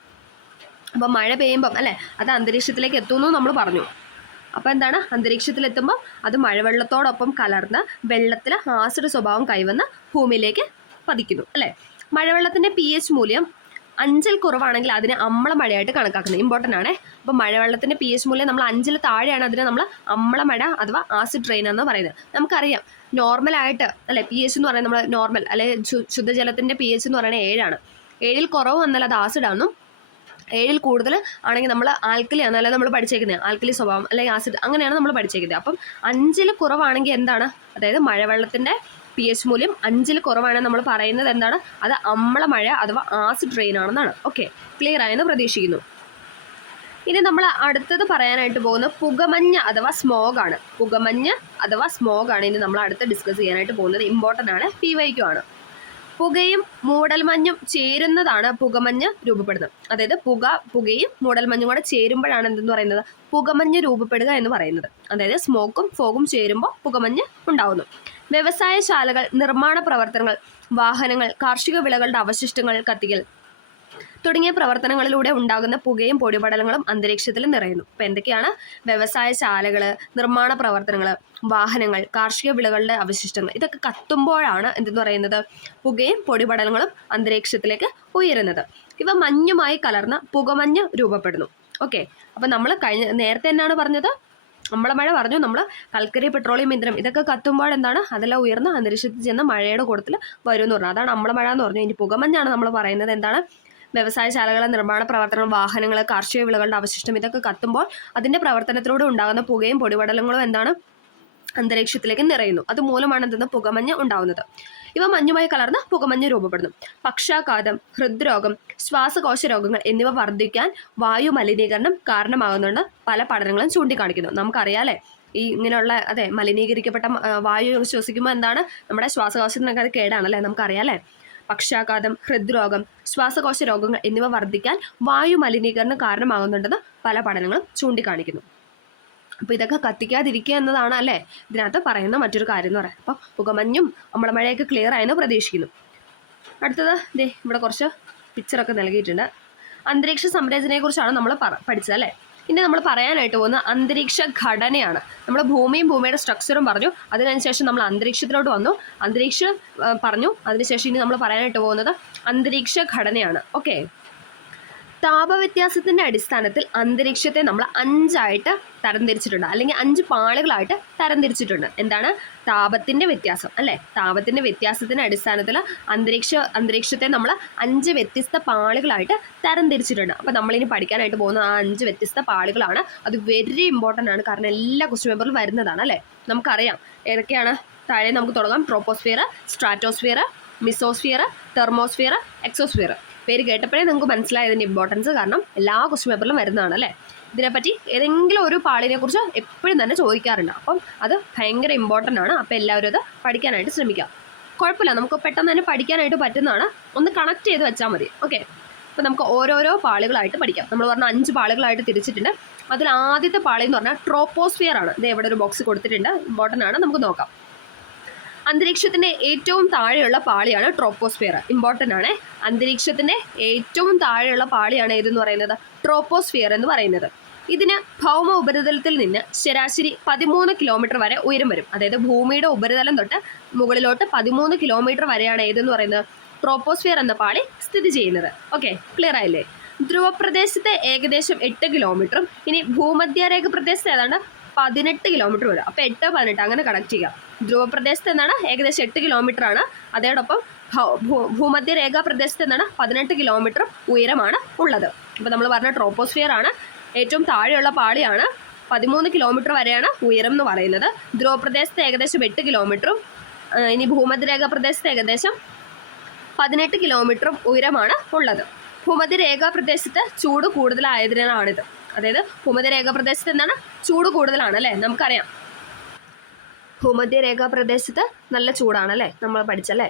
അപ്പോൾ മഴ പെയ്യുമ്പം അല്ലേ അത് അന്തരീക്ഷത്തിലേക്ക് എത്തുന്നു നമ്മൾ പറഞ്ഞു. അപ്പോൾ എന്താണ്, അന്തരീക്ഷത്തിലെത്തുമ്പോൾ അത് മഴവെള്ളത്തോടൊപ്പം കലർന്ന് വെള്ളത്തിൽ ആസിഡ് സ്വഭാവം കൈവന്ന് ഭൂമിയിലേക്ക് പതിക്കുന്നു അല്ലേ. മഴവെള്ളത്തിൻ്റെ pH മൂല്യം 5-ൽ കുറവാണെങ്കിൽ അതിനെ അമ്ലമഴയായിട്ട് കണക്കാക്കുന്നത്. ഇമ്പോർട്ടൻ്റ് ആണേ. അപ്പോൾ മഴവെള്ളത്തിൻ്റെ pH മൂല്യം നമ്മൾ 5-ൽ താഴെയാണ്, അതിനെ നമ്മൾ അമ്ലമഴ അഥവാ ആസിഡ് റെയിൻ എന്ന് പറയുന്നത്. നമുക്കറിയാം നോർമലായിട്ട് അല്ലെ pH എന്ന് പറയുന്നത് നമ്മൾ നോർമൽ അല്ലെ ശുദ്ധജലത്തിൻ്റെ pH എന്ന് പറയുന്നത് 7ആണ്. 7-ൽ കുറവ് വന്നാൽ അത് ആസിഡാണെന്നും 7-ൽ കൂടുതൽ ആണെങ്കിൽ നമ്മൾ ആൽക്കലി ആണ്, അല്ലെ നമ്മൾ പഠിച്ചേക്കുന്നത് ആൽക്കലി സ്വഭാവം അല്ലെങ്കിൽ ആസിഡ്, അങ്ങനെയാണ് നമ്മൾ പഠിച്ചേക്കുന്നത്. അപ്പം 5-ൽ കുറവാണെങ്കിൽ എന്താണ്, അതായത് മഴവെള്ളത്തിൻ്റെ pH മൂല്യം 5-ൽ കുറവാണ് നമ്മൾ പറയുന്നത് എന്താണ്, അത് അമ്ലമഴ അഥവാ ആസിഡ് റെയിൻ ആണെന്നാണ്. ഓക്കെ, ക്ലിയർ ആയെന്ന് പ്രതീക്ഷിക്കുന്നു. ഇനി നമ്മൾ അടുത്തത് പറയാനായിട്ട് പോകുന്നത് പുകമഞ്ഞ് അഥവാ സ്മോഗ് ആണ്. പുകമഞ്ഞ് അഥവാ സ്മോഗ് ആണ് ഇനി നമ്മൾ അടുത്ത് ഡിസ്കസ് ചെയ്യാനായിട്ട് പോകുന്നത്. ഇമ്പോർട്ടൻ്റ് ആണ്, PYQ ആണ്. പുകയും മൂടൽമഞ്ഞും ചേരുന്നതാണ് പുകമഞ്ഞ് രൂപപ്പെടുന്നത്. അതായത് പുകയും മൂടൽമഞ്ഞും കൂടെ ചേരുമ്പോഴാണ് എന്തെന്ന് പറയുന്നത്, പുകമഞ്ഞ് രൂപപ്പെടുക എന്ന് പറയുന്നത്. അതായത് സ്മോക്കും ഫോഗും ചേരുമ്പോൾ പുകമഞ്ഞ് ഉണ്ടാവുന്നു. വ്യവസായശാലകൾ, നിർമ്മാണ പ്രവർത്തനങ്ങൾ, വാഹനങ്ങൾ, കാർഷിക വിളകളുടെ അവശിഷ്ടങ്ങൾ കത്തിക്കൽ തുടങ്ങിയ പ്രവർത്തനങ്ങളിലൂടെ ഉണ്ടാകുന്ന പുകയും പൊടിപടലങ്ങളും അന്തരീക്ഷത്തിൽ നിറയുന്നു. അപ്പോൾ എന്തൊക്കെയാണ്, വ്യവസായശാലകൾ, നിർമ്മാണ പ്രവർത്തനങ്ങൾ, വാഹനങ്ങൾ, കാർഷിക വിളകളുടെ അവശിഷ്ടങ്ങൾ, ഇതൊക്കെ കത്തുമ്പോഴാണ് എന്തെന്ന് പറയുന്നത്, പുകയും പൊടിപടലങ്ങളും അന്തരീക്ഷത്തിലേക്ക് ഉയരുന്നത്. ഇവ മഞ്ഞുമായി കലർന്ന പുകമഞ്ഞ് രൂപപ്പെടുന്നു. ഓക്കെ, അപ്പോൾ നമ്മൾ നേരത്തെ എന്നാണ് പറഞ്ഞത്, അമ്ലമഴ പറഞ്ഞു. നമ്മൾ കൽക്കരി, പെട്രോളിയം ഇന്ധനം ഇതൊക്കെ കത്തുമ്പോൾ എന്താണ്, അതെല്ലാം ഉയർന്ന് അന്തരീക്ഷത്തിൽ ചെന്ന് മഴയുടെ കൂട്ടത്തിൽ വരും എന്ന് പറഞ്ഞു. അതാണ് അമ്ലമഴ എന്ന് പറഞ്ഞു. ഇനി പുകമഞ്ഞാണ് നമ്മൾ പറയുന്നത് എന്താണ്, വ്യവസായശാലകൾ, നിർമ്മാണ പ്രവർത്തനങ്ങൾ, വാഹനങ്ങൾ, കാർഷിക വിളകളുടെ അവശിഷ്ടം ഇതൊക്കെ കത്തുമ്പോൾ അതിൻ്റെ പ്രവർത്തനത്തിലൂടെ ഉണ്ടാകുന്ന പുകയും പൊടിപടലങ്ങളും എന്താണ്, അന്തരീക്ഷത്തിലേക്ക് നിറയുന്നു. അതുമൂലമാണ് എന്തെന്ന്, പുകമഞ്ഞ് ഉണ്ടാവുന്നത്. ഇവ മഞ്ഞുമായി കലർന്ന് പുകമഞ്ഞ് രൂപപ്പെടുന്നു. പക്ഷാഘാതം, ഹൃദ്രോഗം, ശ്വാസകോശ രോഗങ്ങൾ എന്നിവ വർദ്ധിക്കാൻ വായു മലിനീകരണം കാരണമാകുന്നുണ്ട് പല പഠനങ്ങളും ചൂണ്ടിക്കാണിക്കുന്നു. നമുക്കറിയാലേ ഈ ഇങ്ങനെയുള്ള മലിനീകരിക്കപ്പെട്ട വായു ശ്വസിക്കുമ്പോൾ എന്താണ്, നമ്മുടെ ശ്വാസകോശത്തിനൊക്കെ അത് കേടാണല്ലേ, നമുക്കറിയാലേ. പക്ഷാഘാതം, ഹൃദ്രോഗം, ശ്വാസകോശ രോഗങ്ങൾ എന്നിവ വർദ്ധിക്കാൻ വായു മലിനീകരണം കാരണമാകുന്നുണ്ടെന്ന് പല പഠനങ്ങളും ചൂണ്ടിക്കാണിക്കുന്നു. അപ്പോൾ ഇതൊക്കെ കത്തിക്കാതിരിക്കുക എന്നതാണ് അല്ലേ ഇതിനകത്ത് പറയുന്ന മറ്റൊരു കാര്യം എന്ന് പറയാം. അപ്പോൾ പുകമഞ്ഞും അമ്ലമഴയൊക്കെ ക്ലിയർ ആയെന്ന് പ്രതീക്ഷിക്കുന്നു. അടുത്തത് ഇവിടെ കുറച്ച് പിക്ചറൊക്കെ നൽകിയിട്ടുണ്ട്. അന്തരീക്ഷ സംരചനയെക്കുറിച്ചാണ് നമ്മൾ പഠിച്ചത് അല്ലേ. ഇനി നമ്മൾ പറയാനായിട്ട് പോകുന്ന അന്തരീക്ഷ ഘടനയാണ്. നമ്മൾ ഭൂമിയും ഭൂമിയുടെ സ്ട്രക്ചറും പറഞ്ഞു, അതിനനുശേഷം നമ്മൾ അന്തരീക്ഷത്തിലോട്ട് വന്നു, അന്തരീക്ഷം പറഞ്ഞു, അതിനുശേഷം ഇനി നമ്മൾ പറയാനായിട്ട് പോകുന്നത് അന്തരീക്ഷ ഘടനയാണ്. ഓക്കെ, താപവ്യത്യാസത്തിൻ്റെ അടിസ്ഥാനത്തിൽ അന്തരീക്ഷത്തെ നമ്മൾ 5ആയിട്ട് തരംതിരിച്ചിട്ടുണ്ട്, അല്ലെങ്കിൽ 5 പാളികളായിട്ട് തരംതിരിച്ചിട്ടുണ്ട്. എന്താണ്, താപത്തിൻ്റെ വ്യത്യാസം അല്ലേ, താപത്തിൻ്റെ വ്യത്യാസത്തിൻ്റെ അടിസ്ഥാനത്തിൽ അന്തരീക്ഷത്തെ നമ്മൾ 5 വ്യത്യസ്ത പാളികളായിട്ട് തരംതിരിച്ചിട്ടുണ്ട്. അപ്പോൾ നമ്മളിനി പഠിക്കാനായിട്ട് പോകുന്ന ആ 5 വ്യത്യസ്ത പാളികളാണ്. അത് വെരി ഇമ്പോർട്ടൻ്റ് ആണ്, കാരണം എല്ലാ ക്വസ്റ്റ്യൻ പേപ്പറിലും വരുന്നതാണ് അല്ലേ. നമുക്കറിയാം ഏതൊക്കെയാണ്. താഴെ നമുക്ക് തുടങ്ങാം. Troposphere, stratosphere, mesosphere, thermosphere, exosphere. പേര് കേട്ടപ്പോഴേ നിങ്ങൾക്ക് മനസ്സിലായതിൻ്റെ ഇമ്പോർട്ടൻസ്, കാരണം എല്ലാ ക്വസ്റ്റ്യൻ പേപ്പറിലും വരുന്നതാണ് അല്ലേ. ഇതിനെപ്പറ്റി ഏതെങ്കിലും ഒരു പാളിനെ കുറിച്ച് എപ്പോഴും തന്നെ ചോദിക്കാറുണ്ട്. അപ്പം അത് ഭയങ്കര ഇമ്പോർട്ടൻ്റ് ആണ്. അപ്പോൾ എല്ലാവരും അത് പഠിക്കാനായിട്ട് ശ്രമിക്കാം. കുഴപ്പമില്ല, നമുക്ക് പെട്ടെന്ന് തന്നെ പഠിക്കാനായിട്ട് പറ്റുന്നതാണ്. ഒന്ന് കണക്ട് ചെയ്ത് വെച്ചാൽ മതി. ഓക്കെ, അപ്പോൾ നമുക്ക് ഓരോരോ പാളികളായിട്ട് പഠിക്കാം. നമ്മൾ പറഞ്ഞ 5 പാളികളായിട്ട് തിരിച്ചിട്ടുണ്ട്. അതിൽ ആദ്യത്തെ പാളി എന്ന് പറഞ്ഞാൽ ട്രോപ്പോസ്ഫിയർ ആണ്. ഇത് എവിടെ ഒരു ബോക്സ് കൊടുത്തിട്ടുണ്ട്, ഇമ്പോർട്ടൻ്റ് ആണ്, നമുക്ക് നോക്കാം. അന്തരീക്ഷത്തിൻ്റെ ഏറ്റവും താഴെയുള്ള പാളിയാണ് ട്രോപ്പോസ്ഫിയർ. ഇമ്പോർട്ടൻ്റ് ആണ്. അന്തരീക്ഷത്തിൻ്റെ ഏറ്റവും താഴെയുള്ള പാളിയാണ് ഏതെന്ന് പറയുന്നത്, ട്രോപ്പോസ്ഫിയർ എന്ന് പറയുന്നത്. ഇതിന് ഭൗമ ഉപരിതലത്തിൽ നിന്ന് ശരാശരി 13 കിലോമീറ്റർ വരെ ഉയരം വരും. അതായത് ഭൂമിയുടെ ഉപരിതലം തൊട്ട് മുകളിലോട്ട് 13 കിലോമീറ്റർ വരെയാണ് ഏതെന്ന് പറയുന്നത്, ട്രോപ്പോസ്ഫിയർ എന്ന പാളി സ്ഥിതി ചെയ്യുന്നത്. ഓക്കെ, ക്ലിയർ ആയില്ലേ. ധ്രുവപ്രദേശത്തെ ഏകദേശം 8 കിലോമീറ്ററും ഇനി ഭൂമധ്യരേഖ പ്രദേശത്ത് ഏതാണ്ട് 18 കിലോമീറ്റർ വരും. അപ്പോൾ 8, 18 അങ്ങനെ കണക്ട് ചെയ്യാം. ധ്രുവപ്രദേശത്ത് എന്താണ് ഏകദേശം 8 കിലോമീറ്റർ ആണ്. അതോടൊപ്പം ഭൂമധ്യരേഖാ പ്രദേശത്ത് എന്താണ് 18 കിലോമീറ്റർ ഉയരമാണ് ഉള്ളത്. അപ്പോൾ നമ്മൾ പറഞ്ഞ ട്രോപ്പോസ്ഫിയർ ആണ് ഏറ്റവും താഴെയുള്ള പാളിയാണ്. 13 കിലോമീറ്റർ വരെയാണ് ഉയരം എന്ന് പറയുന്നത്. ധ്രുവപ്രദേശത്ത് ഏകദേശം 8 കിലോമീറ്ററും ഇനി ഭൂമധ്യരേഖ പ്രദേശത്ത് ഏകദേശം 18 കിലോമീറ്റർ ഉയരമാണ് ഉള്ളത്. ഭൂമധ്യരേഖ പ്രദേശത്ത് ചൂട് കൂടുതലായതിനാണിത്. അതായത് ഭൂമധ്യരേഖ പ്രദേശത്ത് എന്താണ്, ചൂട് കൂടുതലാണ് അല്ലേ, നമുക്കറിയാം. ഭൂമധ്യരേഖ പ്രദേശത്ത് നല്ല ചൂടാണല്ലേ, നമ്മൾ പഠിച്ചല്ലേ.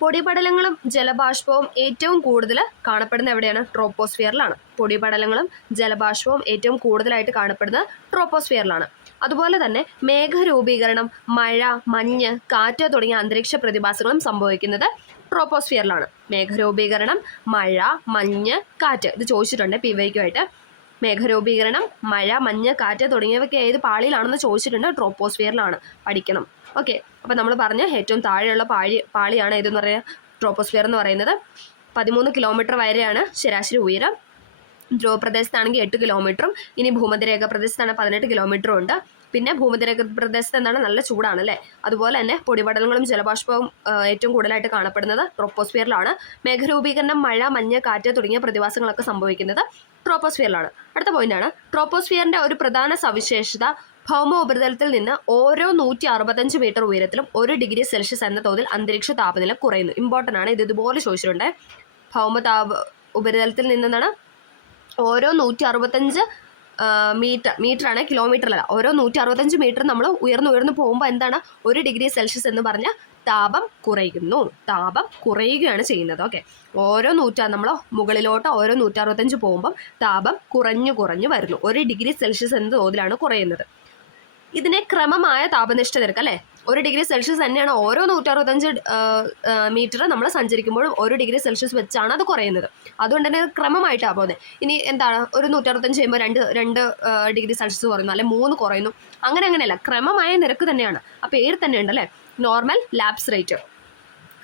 പൊടിപടലങ്ങളും ജലബാഷ്പവും ഏറ്റവും കൂടുതൽ കാണപ്പെടുന്ന എവിടെയാണ്? ട്രോപ്പോസ്ഫിയറിലാണ്. പൊടിപടലങ്ങളും ജലബാഷ്പവും ഏറ്റവും കൂടുതലായിട്ട് കാണപ്പെടുന്നത് ട്രോപ്പോസ്ഫിയറിലാണ്. അതുപോലെ തന്നെ മേഘരൂപീകരണം, മഴ, മഞ്ഞ്, കാറ്റ് തുടങ്ങിയ അന്തരീക്ഷ പ്രതിഭാസങ്ങളും സംഭവിക്കുന്നത് ട്രോപ്പോസ്ഫിയറിലാണ്. മേഘരൂപീകരണം, മഴ, മഞ്ഞ്, കാറ്റ്, ഇത് ചോദിച്ചിട്ടുണ്ട് PYQ. മേഘരൂപീകരണം, മഴ, മഞ്ഞ്, കാറ്റ് തുടങ്ങിയവയ്ക്ക് ഏത് പാളിയിലാണെന്ന് ചോദിച്ചിട്ടുണ്ട്. ട്രോപ്പോസ്ഫിയറിലാണ്, പഠിക്കണം. ഓക്കെ, അപ്പോൾ നമ്മൾ പറഞ്ഞ ഏറ്റവും താഴെയുള്ള പാളിയാണ് ഏതെന്ന് പറയുക? ട്രോപ്പോസ്ഫിയർ എന്ന് പറയുന്നത്. 13 കിലോമീറ്റർ വരെയാണ് ശരാശരി ഉയരം. ധ്രുവപ്രദേശത്താണെങ്കിൽ 8 കിലോമീറ്ററും, ഇനി ഭൂമധ്യരേഖ പ്രദേശത്താണ് 18 കിലോമീറ്ററും ഉണ്ട്. പിന്നെ ഭൂമധ്യരേഖ പ്രദേശത്ത് എന്താണ്, നല്ല ചൂടാണ് അല്ലേ. അതുപോലെ തന്നെ പൊടിപടലങ്ങളും ജലബാഷ്പവും ഏറ്റവും കൂടുതലായിട്ട് കാണപ്പെടുന്നത് ട്രോപ്പോസ്ഫിയറിലാണ്. മേഘരൂപീകരണം, മഴ, മഞ്ഞ്, കാറ്റ് തുടങ്ങിയ പ്രതിഭാസങ്ങളൊക്കെ സംഭവിക്കുന്നത് ട്രോപ്പോസ്ഫിയറിലാണ്. അടുത്ത പോയിന്റാണ്, ട്രോപ്പോസ്ഫിയറിന്റെ ഒരു പ്രധാന സവിശേഷത ഭൗമ ഉപരിതലത്തിൽ നിന്ന് ഓരോ 165 മീറ്റർ ഉയരത്തിലും 1 ഡിഗ്രി സെൽഷ്യസ് എന്ന തോതിൽ അന്തരീക്ഷ താപനില കുറയുന്നു. ഇമ്പോർട്ടൻ്റ് ആണ്, ഇതുപോലെ ചോദിച്ചിട്ടുണ്ട്. ഭൗമ ഉപരിതലത്തിൽ നിന്നാണ് ഓരോ 165 മീറ്ററാണ്, കിലോമീറ്ററിലല്ല. ഓരോ 165 മീറ്റർ നമ്മൾ ഉയർന്നു പോകുമ്പോൾ എന്താണ്, 1 ഡിഗ്രി സെൽഷ്യസ് എന്ന് പറഞ്ഞാൽ താപം കുറയുകയാണ് ചെയ്യുന്നത്. ഓക്കെ, ഓരോ നമ്മൾ മുകളിലോട്ട് ഓരോ 165 പോകുമ്പം താപം കുറഞ്ഞു വരുന്നു. 1 ഡിഗ്രി സെൽഷ്യസ് എന്ന തോതിലാണ് കുറയുന്നത്. ഇതിനെ ക്രമമായ താപനിഷ്ഠ നിരക്ക് അല്ലേ. 1 ഡിഗ്രി സെൽഷ്യസ് തന്നെയാണ് ഓരോ 165 മീറ്റർ നമ്മൾ സഞ്ചരിക്കുമ്പോഴും 1 ഡിഗ്രി സെൽഷ്യസ് വെച്ചാണ് അത് കുറയുന്നത്. അതുകൊണ്ട് തന്നെ ക്രമമായിട്ടാണ് പോകുന്നത്. ഇനി എന്താണ്, ഒരു 165 ചെയ്യുമ്പോൾ 2 ഡിഗ്രി സെൽഷ്യസ് കുറയുന്നു, അല്ലെ 3 കുറയുന്നു, അങ്ങനെയല്ല, ക്രമമായ നിരക്ക് തന്നെയാണ്. അപ്പോൾ ഏഴ് തന്നെ ഉണ്ടല്ലേ, നോർമൽ ലാപ്സ് റേറ്റ്.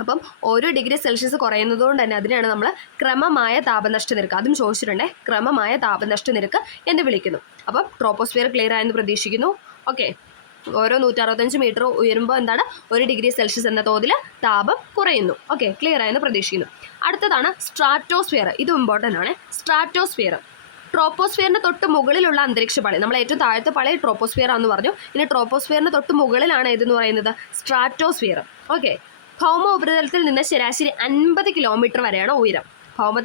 അപ്പം 1 ഡിഗ്രി സെൽഷ്യസ് കുറയുന്നതുകൊണ്ട് തന്നെ അതിനാണ് നമ്മൾ ക്രമമായ താപനഷ്ട നിരക്ക്, അതും ചോദിച്ചിട്ടുണ്ടേ, ക്രമമായ താപനഷ്ട നിരക്ക് എന്ന് വിളിക്കുന്നു. അപ്പം ട്രോപ്പോസ്ഫിയർ ക്ലിയർ ആയെന്ന് പ്രതീക്ഷിക്കുന്നു. ഓക്കെ, ഓരോ 165 മീറ്റർ ഉയരുമ്പോൾ എന്താണ്, 1 ഡിഗ്രി സെൽഷ്യസ് എന്ന തോതിൽ താപം കുറയുന്നു. ഓക്കെ, ക്ലിയർ ആയെന്ന് പ്രതീക്ഷിക്കുന്നു. അടുത്തതാണ് സ്ട്രാറ്റോസ്ഫിയർ. ഇത് ഇമ്പോർട്ടൻ്റ് ആണ്. സ്ട്രാറ്റോസ്ഫിയർ ട്രോപ്പോസ്ഫിയറിന് തൊട്ട് മുകളിലുള്ള അന്തരീക്ഷ പാളി. നമ്മൾ ഏറ്റവും താഴത്തെ പാളി ട്രോപ്പോസ്ഫിയർ ആണെന്ന് പറഞ്ഞു. ഇനി ട്രോപ്പോസ്ഫിയറിന് തൊട്ട് മുകളിലാണ് ഇതെന്ന് പറയുന്നത് സ്ട്രാറ്റോസ്ഫിയർ. ഓക്കെ, ഭൗമ ഉപരിതലത്തിൽ നിന്ന് ശരാശരി 50 കിലോമീറ്റർ വരെയാണ് ഉയരം. ഭൗമ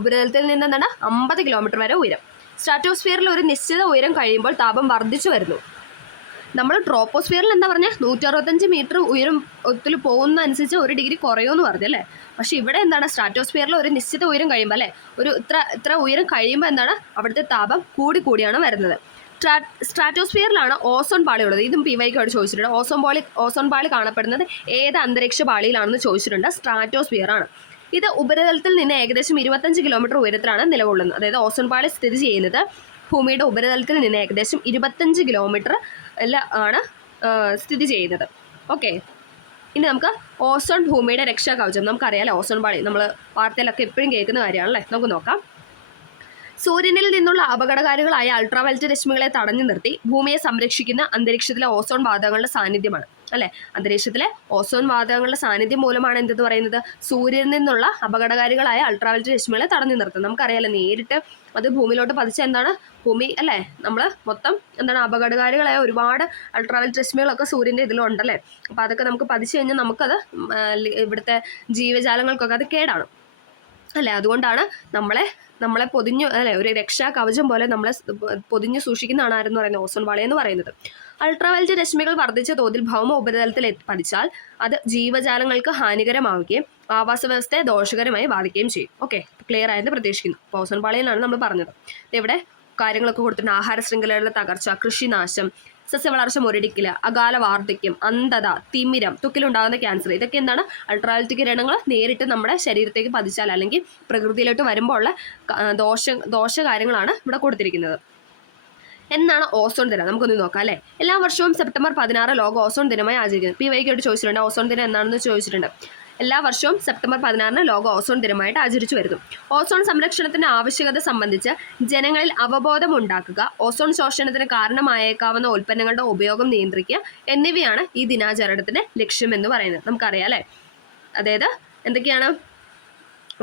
ഉപരിതലത്തിൽ നിന്ന് എന്താണ്, 50 കിലോമീറ്റർ വരെ ഉയരം. സ്ട്രാറ്റോസ്ഫിയറിൽ ഒരു നിശ്ചിത ഉയരം കഴിയുമ്പോൾ താപം വർദ്ധിച്ചു വരുന്നു. നമ്മൾ ട്രോപ്പോസ്ഫിയറിൽ എന്താ പറഞ്ഞാൽ 165 മീറ്റർ ഉയരത്തിൽ പോകുന്ന അനുസരിച്ച് 1 ഡിഗ്രി കുറയുമെന്ന് പറഞ്ഞു അല്ലേ. പക്ഷെ ഇവിടെ എന്താണ്, സ്ട്രാറ്റോസ്ഫിയറിൽ ഒരു നിശ്ചിത ഉയരം കഴിയുമ്പോൾ അല്ലേ, ഒരു ഇത്ര ഉയരം കഴിയുമ്പോൾ എന്താണ്, അവിടുത്തെ താപം കൂടിയാണ് വരുന്നത്. സ്ട്രാറ്റോസ്ഫിയറിലാണ് ഓസോൺ പാളി ഉള്ളത്. ഇതും PYQ ചോദിച്ചിട്ടുണ്ട്. ഓസോൺ പാളി കാണപ്പെടുന്നത് ഏത് അന്തരീക്ഷ പാളിയിലാണെന്ന് ചോദിച്ചിട്ടുണ്ട്. സ്ട്രാറ്റോസ്ഫിയർ ആണ്. ഇത് ഉപരിതലത്തിൽ നിന്ന് ഏകദേശം 25 കിലോമീറ്റർ ഉയരത്തിലാണ് നിലകൊള്ളുന്നത്. അതായത് ഓസോൺ പാളി സ്ഥിതി ചെയ്യുന്നത് ഭൂമിയുടെ ഉപരിതലത്തിൽ നിന്ന് ഏകദേശം 25 കിലോമീറ്റർ ആണ് സ്ഥിതി ചെയ്യുന്നത്. ഓക്കെ, ഇനി നമുക്ക് ഓസോൺ ഭൂമിയുടെ രക്ഷാകവചം. നമുക്കറിയാമല്ലോ ഓസോൺ പാളി, നമ്മൾ വാർത്തയിലൊക്കെ എപ്പോഴും കേൾക്കുന്ന കാര്യമാണല്ലേ. നമുക്ക് നോക്കാം. സൂര്യനിൽ നിന്നുള്ള അപകടകാരികളായ അൾട്രാവയലറ്റ് രശ്മികളെ തടഞ്ഞു നിർത്തി ഭൂമിയെ സംരക്ഷിക്കുന്ന അന്തരീക്ഷത്തിലെ ഓസോൺ വാതകങ്ങളുടെ സാന്നിധ്യമാണ് അല്ലേ. അന്തരീക്ഷത്തിലെ ഓസോൺ വാതകങ്ങളുടെ സാന്നിധ്യം മൂലമാണ് എന്തെന്ന് പറയുന്നത്, സൂര്യനിൽ നിന്നുള്ള അപകടകാരികളായ അൾട്രാവയലറ്റ് രശ്മികളെ തടഞ്ഞു നിർത്തുന്നത്. നമുക്കറിയാലോ, നേരിട്ട് അത് ഭൂമിയിലോട്ട് പതിച്ച എന്താണ്, ഭൂമി അല്ലേ, നമ്മൾ മൊത്തം എന്താണ്, അപകടകാരികളായ ഒരുപാട് അൾട്രാവയലറ്റ് രശ്മികളൊക്കെ സൂര്യൻ്റെ ഇതിലുണ്ടല്ലേ. അപ്പോൾ അതൊക്കെ നമുക്ക് പതിച്ചു കഴിഞ്ഞാൽ നമുക്കത് ഇവിടുത്തെ ജീവജാലങ്ങൾക്കൊക്കെ അത് കേടാണ് അല്ലേ. അതുകൊണ്ടാണ് നമ്മളെ പൊതിഞ്ഞു അല്ലെ, ഒരു രക്ഷാ കവചം പോലെ നമ്മളെ പൊതിഞ്ഞു സൂക്ഷിക്കുന്നതാണ് ആരെന്ന് പറയുന്നത്, ഓസോൺ പാളി എന്ന് പറയുന്നത്. അൾട്രാവയലറ്റ് രശ്മികൾ വർദ്ധിച്ച തോതിൽ ഭൗമ ഉപരിതലത്തിൽ പതിച്ചാൽ അത് ജീവജാലങ്ങൾക്ക് ഹാനികരമാവുകയും ആവാസ വ്യവസ്ഥയെ ദോഷകരമായി ബാധിക്കുകയും ചെയ്യും. ഓക്കെ, ക്ലിയർ ആയെന്ന് പ്രതീക്ഷിക്കുന്നു. ഓസോൺ പാളിയിലാണ് നമ്മൾ പറഞ്ഞത്. ഇവിടെ കാര്യങ്ങളൊക്കെ കൊടുത്തിട്ടുണ്ട്. ആഹാര ശൃംഖലയുടെ തകർച്ച, കൃഷിനാശം, സസ്യവളർച്ച മുരടിക്കൽ, അകാല വാർദ്ധക്യം, അന്ധത, തിമിരം, ത്വക്കിലുണ്ടാകുന്ന ക്യാൻസർ, ഇതൊക്കെ എന്താണ്, അൾട്രാവയലറ്റ് കിരണങ്ങൾ നേരിട്ട് നമ്മുടെ ശരീരത്തേക്ക് പതിച്ചാൽ അല്ലെങ്കിൽ പ്രകൃതിയിലോട്ട് വരുമ്പോൾ ഉള്ള ദോഷകാര്യങ്ങളാണ് ഇവിടെ കൊടുത്തിരിക്കുന്നത്. എന്നാണ് ഓസോൺ ദിനം, നമുക്കൊന്ന് നോക്കാം അല്ലേ. എല്ലാ വർഷവും സെപ്റ്റംബർ 16 ലോക ഓസോൺ ദിനമായി ആചരിക്കുന്നത്. PYQ ചോദിച്ചിട്ടുണ്ട്, ഓസോൺ ദിനം എന്താണെന്ന് ചോദിച്ചിട്ടുണ്ട്. എല്ലാ വർഷവും സെപ്റ്റംബർ 16 ലോക ഓസോൺ ദിനമായിട്ട് ആചരിച്ചു വരുന്നു. ഓസോൺ സംരക്ഷണത്തിന്റെ ആവശ്യകത സംബന്ധിച്ച് ജനങ്ങളിൽ അവബോധം ഉണ്ടാക്കുക, ഓസോൺ ശോഷണത്തിന് കാരണമായേക്കാവുന്ന ഉൽപ്പന്നങ്ങളുടെ ഉപയോഗം നിയന്ത്രിക്കുക എന്നിവയാണ് ഈ ദിനാചരണത്തിന്റെ ലക്ഷ്യമെന്ന് പറയുന്നത്. നമുക്കറിയാം അല്ലേ. അതായത് എന്തൊക്കെയാണ്,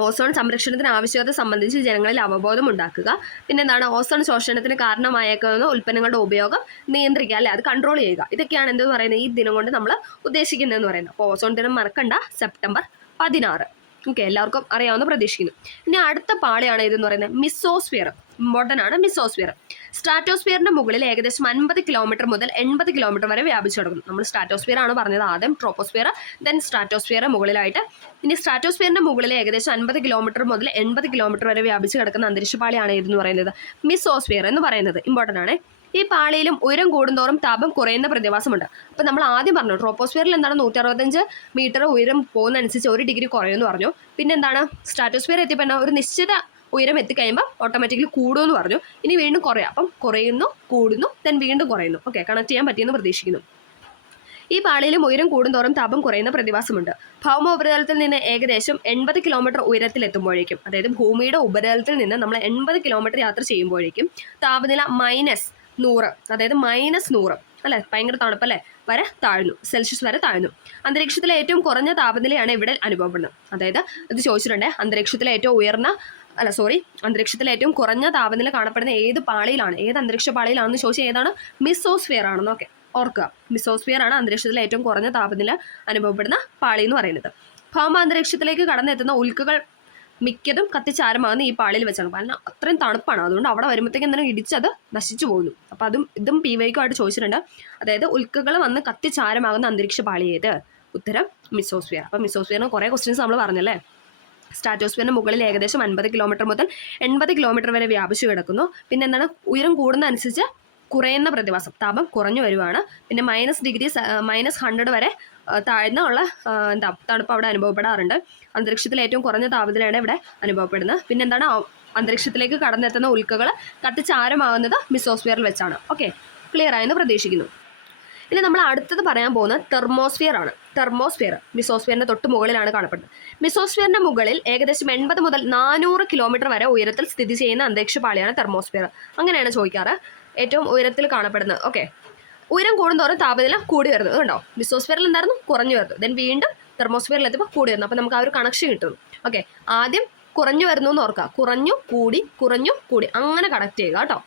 ഓസോൺ സംരക്ഷണത്തിന് ആവശ്യകത സംബന്ധിച്ച് ജനങ്ങളിൽ അവബോധം ഉണ്ടാക്കുക. പിന്നെ എന്താണ്, ഓസോൺ ശോഷണത്തിന് കാരണമായേക്കാവുന്ന ഉൽപ്പന്നങ്ങളുടെ ഉപയോഗം നിയന്ത്രിക്കുക, അല്ലെ, അത് കൺട്രോൾ ചെയ്യുക. ഇതൊക്കെയാണ് എന്തെന്ന് പറയുന്നത് ഈ ദിനം കൊണ്ട് നമ്മൾ ഉദ്ദേശിക്കുന്നതെന്ന് പറയുന്നത്. അപ്പോൾ ഓസോൺ ദിനം മറക്കണ്ട, സെപ്റ്റംബർ 16. ഓക്കെ, എല്ലാവർക്കും അറിയാവുന്ന പ്രതീക്ഷിക്കുന്നു. ഇനി അടുത്ത പാളിയാണ് ഇതെന്ന് പറയുന്നത് മിസോസ്ഫിയർ. ഇമ്പോർട്ടൻ്റ് ആണ് മിസോസ്ഫിയർ. സ്ട്രാറ്റോസ്ഫിയറിന്റെ മുകളിൽ ഏകദേശം 50 കിലോമീറ്റർ മുതൽ 80 കിലോമീറ്റർ വരെ വ്യാപിച്ചു കിടക്കുന്നു. നമ്മൾ സ്ട്രാറ്റോസ്ഫിയർ ആണ് പറഞ്ഞത് ആദ്യം, ട്രോപ്പോസ്ഫിയർ, ദെൻ സ്ട്രാറ്റോസ്ഫിയർ മുകളിലായിട്ട്. ഇനി സ്ട്രാറ്റോസ്ഫിയറിന്റെ മുകളിൽ ഏകദേശം 50 കിലോമീറ്റർ മുതൽ 80 കിലോമീറ്റർ വരെ വ്യാപിച്ചു കിടക്കുന്ന അന്തരീക്ഷപാളിയാണ് ഇതെന്ന് പറയുന്നത് മിസോസ്ഫിയർ എന്ന് പറയുന്നത്. ഇമ്പോർട്ടൻ്റ് ആണ്. ഈ പാളിയിലും ഉയരം കൂടുന്തോറും താപം കുറയുന്ന പ്രതിഭാസമുണ്ട്. അപ്പോൾ നമ്മൾ ആദ്യം പറഞ്ഞു ട്രോപ്പോസ്ഫിയറിൽ എന്താണ് 165 മീറ്റർ ഉയരം പോകുന്നതനുസരിച്ച് 1 ഡിഗ്രി കുറയുമെന്ന് പറഞ്ഞു. പിന്നെ എന്താണ്, സ്ട്രാറ്റോസ്ഫിയർ എത്തിയപ്പോൾ ഒരു നിശ്ചിത ഉയരം എത്തിക്കഴിയുമ്പോൾ ഓട്ടോമാറ്റിക്കലി കൂടുമെന്ന് പറഞ്ഞു. ഇനി വീണ്ടും കുറയാം. അപ്പം കുറയുന്നു, കൂടുന്നു, ദെൻ വീണ്ടും കുറയുന്നു. ഓക്കെ, കണക്ട് ചെയ്യാൻ പറ്റിയെന്ന് പ്രതീക്ഷിക്കുന്നു. ഈ പാളിയിലും ഉയരം കൂടുന്തോറും താപം കുറയുന്ന പ്രതിഭാസമുണ്ട്. ഭൗമ ഉപരിതലത്തിൽ നിന്ന് ഏകദേശം 80 കിലോമീറ്റർ ഉയരത്തിലെത്തുമ്പോഴേക്കും, അതായത് ഭൂമിയുടെ ഉപരിതലത്തിൽ നിന്ന് നമ്മൾ 80 കിലോമീറ്റർ യാത്ര ചെയ്യുമ്പോഴേക്കും താപനില -100, അതായത് -100 അല്ലെ, ഭയങ്കര തണുപ്പല്ലേ, വരെ താഴ്ന്നു, സെൽഷ്യസ് വരെ താഴ്ന്നു. അന്തരീക്ഷത്തിലെ ഏറ്റവും കുറഞ്ഞ താപനിലയാണ് ഇവിടെ അനുഭവപ്പെടുന്നത്. അതായത് ഇത് ചോദിച്ചിട്ടുണ്ട്, അന്തരീക്ഷത്തിലെ ഏറ്റവും കുറഞ്ഞ താപനില കാണപ്പെടുന്ന ഏത് പാളിയിലാണ്, ഏത് അന്തരീക്ഷ പാളിയിലാണെന്ന് ചോദിച്ചാൽ ഏതാണ്, മിസോസ്ഫിയർ ആണെന്ന്. ഓക്കെ, ഓർക്കുക, മിസോസ്ഫിയർ ആണ് അന്തരീക്ഷത്തിലെ ഏറ്റവും കുറഞ്ഞ താപനില അനുഭവപ്പെടുന്ന പാളി എന്ന് പറയുന്നത്. ഭൗമ അന്തരീക്ഷത്തിലേക്ക് കടന്നെത്തുന്ന ഉൽക്കകൾ മിക്കതും കത്തിച്ചാരമാകുന്ന ഈ പാളിയിൽ വെച്ചാണ്. കാരണം അത്രയും തണുപ്പാണ്, അതുകൊണ്ട് അവിടെ വരുമ്പോഴത്തേക്കും എന്താണ് ഇടിച്ചത് നശിച്ചു പോകുന്നു. അപ്പോൾ ഇതും PYQ ആയിട്ട് ചോദിച്ചിട്ടുണ്ട്. അതായത് ഉൽക്കകൾ വന്ന് കത്തിച്ചാരമാകുന്ന അന്തരീക്ഷ പാളി ഏത്? ഉത്തരം മിസോസ്ഫിയർ. അപ്പോൾ മിസോസ്ഫിയറിന് കുറേ ക്വസ്റ്റ്യൻസ് നമ്മൾ പറഞ്ഞല്ലേ. സ്ട്രാറ്റോസ്ഫിയറിന് മുകളിൽ ഏകദേശം 50 കിലോമീറ്റർ മുതൽ 80 കിലോമീറ്റർ വരെ വ്യാപിച്ചു കിടക്കുന്നു. പിന്നെ എന്താണ്, ഉയരം കൂടുന്ന അനുസരിച്ച് കുറയുന്ന പ്രതിഭാസം, താപം കുറഞ്ഞു വരുവാണ്. പിന്നെ -100 വരെ താഴ്ന്ന ഉള്ള തണുപ്പ് അവിടെ അനുഭവപ്പെടാറുണ്ട്. അന്തരീക്ഷത്തിൽ ഏറ്റവും കുറഞ്ഞ താപനിലയാണ് ഇവിടെ അനുഭവപ്പെടുന്നത്. പിന്നെ എന്താണ്, അന്തരീക്ഷത്തിലേക്ക് കടന്നെത്തുന്ന ഉൽക്കകൾ കത്തിച്ചാരമാകുന്നത് മിസോസ്ഫിയറിൽ വെച്ചാണ്. ഓക്കെ, ക്ലിയർ ആയെന്ന് പ്രതീക്ഷിക്കുന്നു. ഇനി നമ്മൾ അടുത്തത് പറയാൻ പോകുന്നത് തെർമോസ്ഫിയർ ആണ്. തെർമോസ്ഫിയർ മിസോസ്ഫിയറിന്റെ തൊട്ട് മുകളിലാണ് കാണപ്പെടുന്നത്. മിസോസ്ഫിയറിന്റെ മുകളിൽ ഏകദേശം 80 മുതൽ 400 കിലോമീറ്റർ വരെ ഉയരത്തിൽ സ്ഥിതി ചെയ്യുന്ന അന്തരീക്ഷ പാളിയാണ് തെർമോസ്ഫിയർ. അങ്ങനെയാണ് ചോദിക്കാറ്, ഏറ്റവും ഉയരത്തിൽ കാണപ്പെടുന്നത്. ഓക്കെ, ഉയരം കൂടുന്തോറും താപനില കൂടി വരുന്നത് കണ്ടോ. മിസോസ്ഫിയറിൽ എന്തായിരുന്നു, കുറഞ്ഞു വരുന്നു, ദെൻ വീണ്ടും തെർമോസ്ഫിയറിൽ എത്തുമ്പോൾ കൂടി വരുന്നു. അപ്പോൾ നമുക്ക് ആ ഒരു കണക്ഷൻ കിട്ടുന്നു. ഓക്കെ, ആദ്യം കുറഞ്ഞു വരുന്നു എന്ന് ഓർക്കുക, കുറഞ്ഞു കൂടി, കുറഞ്ഞു കൂടി, അങ്ങനെ കണക്ട് ചെയ്യുക കേട്ടോ.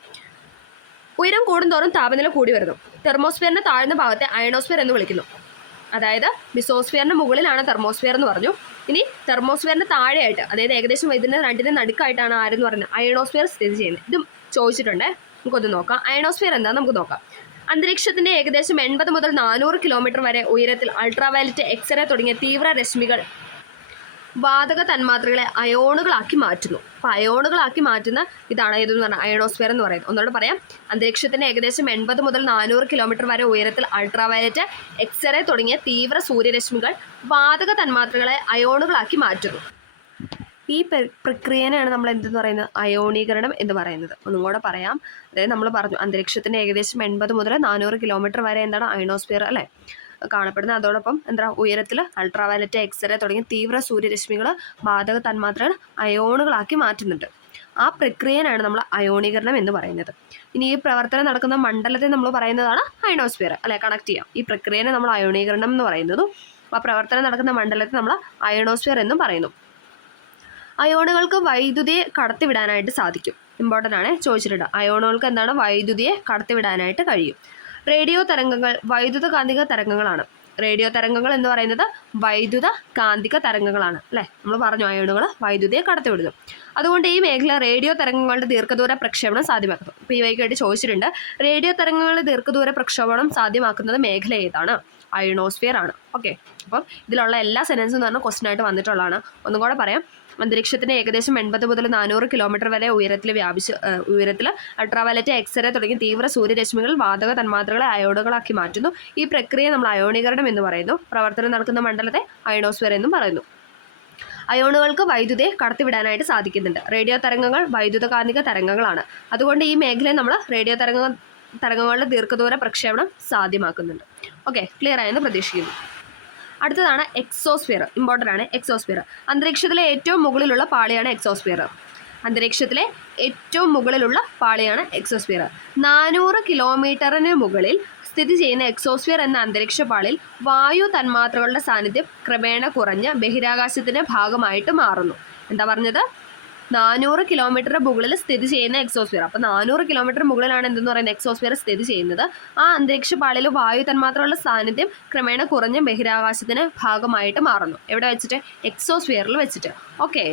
ഉയരം കൂടുന്തോറും താപനില കൂടി വരുന്നു. തെർമോസ്ഫിയറിന്റെ താഴ്ന്ന ഭാഗത്തെ അയണോസ്ഫിയർ എന്ന് വിളിക്കുന്നു. അതായത് മിസോസ്ഫിയറിന്റെ മുകളിലാണ് തെർമോസ്ഫിയർ എന്ന് പറഞ്ഞു. ഇനി തെർമോസ്ഫിയറിന്റെ താഴെയായിട്ട്, അതായത് ഏകദേശം ഇതിന്റെ രണ്ടിന്റെ നടുക്കായിട്ടാണ് ആരെന്ന് പറയുന്നത് അയണോസ്ഫിയർ സ്ഥിതി ചെയ്യുന്നത്. ഇതും ചോദിച്ചിട്ടുണ്ട്, നമുക്കൊന്ന് നോക്കാം. അയണോസ്ഫിയർ എന്താണെന്ന് നമുക്ക് നോക്കാം. അന്തരീക്ഷത്തിന്റെ ഏകദേശം 80 മുതൽ 400 കിലോമീറ്റർ വരെ ഉയരത്തിൽ അൾട്രാവയലറ്റ്, എക്സ്റേ തുടങ്ങിയ തീവ്ര രശ്മികൾ വാതക തന്മാത്രകളെ അയോണുകളാക്കി മാറ്റുന്നു. അപ്പോൾ അയോണുകളാക്കി മാറ്റുന്ന ഇതാണ് ഏതെന്ന് പറഞ്ഞാൽ അയണോസ്ഫിയർ എന്ന് പറയുന്നത്. ഒന്നുകൂടെ പറയാം, അന്തരീക്ഷത്തിന്റെ ഏകദേശം 80 മുതൽ 400 കിലോമീറ്റർ വരെ ഉയരത്തിൽ അൾട്രാവയലറ്റ്, എക്സ്റേ തുടങ്ങിയ തീവ്ര സൂര്യരശ്മികൾ വാതക തന്മാത്രകളെ അയോണുകളാക്കി മാറ്റുന്നു. ഈ പ്രക്രിയനെയാണ് നമ്മൾ എന്തെന്ന് പറയുന്നത്, അയോണീകരണം എന്ന് പറയുന്നത്. ഒന്നും കൂടെ പറയാം, അതായത് നമ്മൾ പറഞ്ഞു അന്തരീക്ഷത്തിന്റെ ഏകദേശം 80 മുതൽ 400 കിലോമീറ്റർ വരെ എന്താണ് അയണോസ്ഫിയർ അല്ലേ കാണപ്പെടുന്നത്. അതോടൊപ്പം എന്താ ഉയരത്തിൽ അൾട്രാവയലറ്റ്, എക്സ്റേ തുടങ്ങിയ തീവ്ര സൂര്യരശ്മികൾ വാതക തന്മാത്രകൾ അയോണുകളാക്കി മാറ്റുന്നുണ്ട്. ആ പ്രക്രിയനാണ് നമ്മൾ അയോണീകരണം എന്ന് പറയുന്നത്. ഇനി ഈ പ്രവർത്തനം നടക്കുന്ന മണ്ഡലത്തെ നമ്മൾ പറയുന്നതാണ് അയണോസ്ഫിയർ അല്ലെ. കണക്ട് ചെയ്യാം, ഈ പ്രക്രിയനെ നമ്മൾ അയോണീകരണം എന്ന് പറയുന്നതും ആ പ്രവർത്തനം നടക്കുന്ന മണ്ഡലത്തെ നമ്മൾ അയണോസ്ഫിയർ എന്നും പറയുന്നു. അയോണുകൾക്ക് വൈദ്യുതിയെ കടത്തിവിടാനായിട്ട് സാധിക്കും. ഇമ്പോർട്ടൻ്റ് ആണ്, ചോദിച്ചിട്ടുണ്ട്. അയോണുകൾക്ക് എന്താണ്, വൈദ്യുതിയെ കടത്തിവിടാനായിട്ട് കഴിയും. റേഡിയോ തരംഗങ്ങൾ വൈദ്യുത കാന്തിക തരംഗങ്ങളാണ്. റേഡിയോ തരംഗങ്ങൾ എന്ന് പറയുന്നത് വൈദ്യുത കാന്തിക തരംഗങ്ങളാണ് അല്ലേ. നമ്മൾ പറഞ്ഞു അയോണുകൾ വൈദ്യുതിയെ കടത്തിവിടുന്നു. അതുകൊണ്ട് ഈ മേഖല റേഡിയോ തരംഗങ്ങളുടെ ദീർഘദൂര പ്രക്ഷേപണം സാധ്യമാക്കുന്നു. PYQ ആയിട്ട് ചോദിച്ചിട്ടുണ്ട്, റേഡിയോ തരംഗങ്ങളുടെ ദീർഘദൂര പ്രക്ഷേപണം സാധ്യമാക്കുന്നത് മേഖല ഏതാണ്? അയണോസ്ഫിയർ ആണ്. ഓക്കെ, അപ്പം ഇതിലുള്ള എല്ലാ സെൻറ്റൻസും എന്ന് പറഞ്ഞാൽ ക്വസ്റ്റ്യൻ ആയിട്ട് വന്നിട്ടുള്ളതാണ്. ഒന്നും കൂടെ പറയാം, അന്തരീക്ഷത്തിന് ഏകദേശം 80 മുതൽ 400 കിലോമീറ്റർ വരെ ഉയരത്തിൽ അൾട്രാവയലറ്റ്, എക്സ്റേ തുടങ്ങിയ തീവ്ര സൂര്യരശ്മികൾ വാതക തന്മാത്രകളെ അയോണുകളാക്കി മാറ്റുന്നു. ഈ പ്രക്രിയയെ നമ്മൾ അയോണീകരണം എന്ന് പറയുന്നു. പ്രവർത്തനം നടക്കുന്ന മണ്ഡലത്തെ അയണോസ്ഫിയർ എന്നും പറയുന്നു. അയോണുകൾക്ക് വൈദ്യുതിയെ കടത്തിവിടാനായിട്ട് സാധിക്കുന്നുണ്ട്. റേഡിയോ തരംഗങ്ങൾ വൈദ്യുത കാന്തിക തരംഗങ്ങളാണ്. അതുകൊണ്ട് ഈ മേഖലയെ നമ്മൾ റേഡിയോ തരംഗങ്ങളുടെ ദീർഘദൂര പ്രക്ഷേപണം സാധ്യമാക്കുന്നുണ്ട്. ഓക്കെ, ക്ലിയർ ആയെന്ന് പ്രതീക്ഷിക്കുന്നു. അടുത്തതാണ് എക്സോസ്ഫിയർ. ഇമ്പോർട്ടൻ്റ് ആണ് എക്സോസ്ഫിയർ. അന്തരീക്ഷത്തിലെ ഏറ്റവും മുകളിലുള്ള പാളിയാണ് എക്സോസ്ഫിയർ. അന്തരീക്ഷത്തിലെ ഏറ്റവും മുകളിലുള്ള പാളിയാണ് എക്സോസ്ഫിയർ. 400 കിലോമീറ്ററിന് മുകളിൽ സ്ഥിതി ചെയ്യുന്ന എക്സോസ്ഫിയർ എന്ന അന്തരീക്ഷപാളിയിൽ വായു തന്മാത്രകളുടെ സാന്നിധ്യം ക്രമേണ കുറഞ്ഞ് ബഹിരാകാശത്തിന്റെ ഭാഗമായിട്ട് മാറുന്നു. എന്താ പറഞ്ഞത്? 400 കിലോമീറ്റർ മുകളിൽ സ്ഥിതി ചെയ്യുന്ന എക്സോസ്ഫിയർ. അപ്പോൾ 400 കിലോമീറ്റർ മുകളിലാണ് എന്തെന്ന് പറയുന്നത് എക്സോസ്ഫിയർ സ്ഥിതി ചെയ്യുന്നത്. ആ അന്തരീക്ഷപാളിയിൽ വായു തന്മാത്രകളുടെ സാന്നിധ്യം ക്രമേണ കുറഞ്ഞ് ബഹിരാകാശത്തിന് ഭാഗമായിട്ട് മാറുന്നു. എവിടെ വെച്ചിട്ട്? എക്സോസ്ഫിയറിൽ വെച്ചിട്ട്. ഓക്കെ,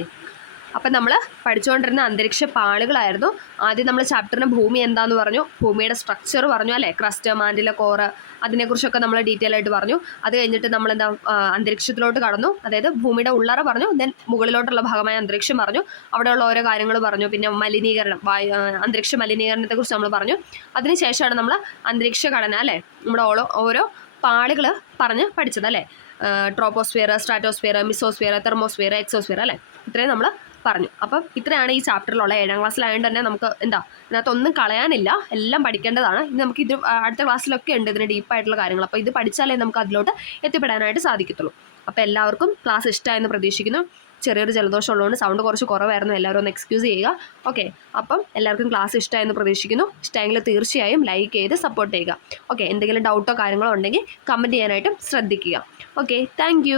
അപ്പം നമ്മൾ പഠിച്ചുകൊണ്ടിരുന്ന അന്തരീക്ഷ പാളികളായിരുന്നു. ആദ്യം നമ്മൾ ചാപ്റ്ററിന് ഭൂമി എന്താന്ന് പറഞ്ഞു, ഭൂമിയുടെ സ്ട്രക്ചർ പറഞ്ഞു അല്ലേ, ക്രസ്റ്റ്, മാൻഡില, കോറ്, അതിനെക്കുറിച്ചൊക്കെ നമ്മൾ ഡീറ്റെയിൽ ആയിട്ട് പറഞ്ഞു. അത് കഴിഞ്ഞിട്ട് നമ്മൾ അന്തരീക്ഷത്തിലോട്ട് കടന്നു, അതായത് ഭൂമിയുടെ ഉള്ളറ പറഞ്ഞു, ദെൻ മുകളിലോട്ടുള്ള ഭാഗമായ അന്തരീക്ഷം പറഞ്ഞു, അവിടെയുള്ള ഓരോ കാര്യങ്ങൾ പറഞ്ഞു. പിന്നെ മലിനീകരണം, അന്തരീക്ഷ മലിനീകരണത്തെക്കുറിച്ച് നമ്മൾ പറഞ്ഞു. അതിനുശേഷമാണ് നമ്മൾ അന്തരീക്ഷ ഘടന അല്ലേ, നമ്മുടെ ഓരോ പാളികൾ പറഞ്ഞ് പഠിച്ചത് അല്ലേ. Troposphere, stratosphere, mesosphere, thermosphere, exosphere അല്ലേ, ഇത്രയും നമ്മൾ പറഞ്ഞു. അപ്പം ഇത്രയാണ് ഈ ചാപ്റ്ററിലുള്ള. 7ാം ക്ലാസ്സിലായതുകൊണ്ട് തന്നെ നമുക്ക് ഇതിനകത്തൊന്നും കളയാനില്ല, എല്ലാം പഠിക്കേണ്ടതാണ്. ഇനി നമുക്ക് ഇത് അടുത്ത ക്ലാസ്സിലൊക്കെ ഉണ്ട് ഇതിന് ഡീപ്പായിട്ടുള്ള കാര്യങ്ങൾ. അപ്പോൾ ഇത് പഠിച്ചാലേ നമുക്ക് അതിലോട്ട് എത്തിപ്പെടാനായിട്ട് സാധിക്കത്തുള്ളൂ. അപ്പോൾ എല്ലാവർക്കും ക്ലാസ് ഇഷ്ടമായെന്ന് പ്രതീക്ഷിക്കുന്നു. ചെറിയൊരു ജലദോഷം ഉള്ളതുകൊണ്ട് സൗണ്ട് കുറച്ച് കുറവായിരുന്നു, എല്ലാവരും ഒന്ന് എക്സ്ക്യൂസ് ചെയ്യുക. ഓക്കെ, അപ്പം എല്ലാവർക്കും ക്ലാസ് ഇഷ്ടമായെന്ന് പ്രതീക്ഷിക്കുന്നു. ഇഷ്ടമെങ്കിൽ തീർച്ചയായും ലൈക്ക് ചെയ്ത് സപ്പോർട്ട് ചെയ്യുക. ഓക്കെ, എന്തെങ്കിലും ഡൗട്ടോ കാര്യങ്ങളോ ഉണ്ടെങ്കിൽ കമൻറ്റ് ചെയ്യാനായിട്ടും ശ്രദ്ധിക്കുക. Okay, thank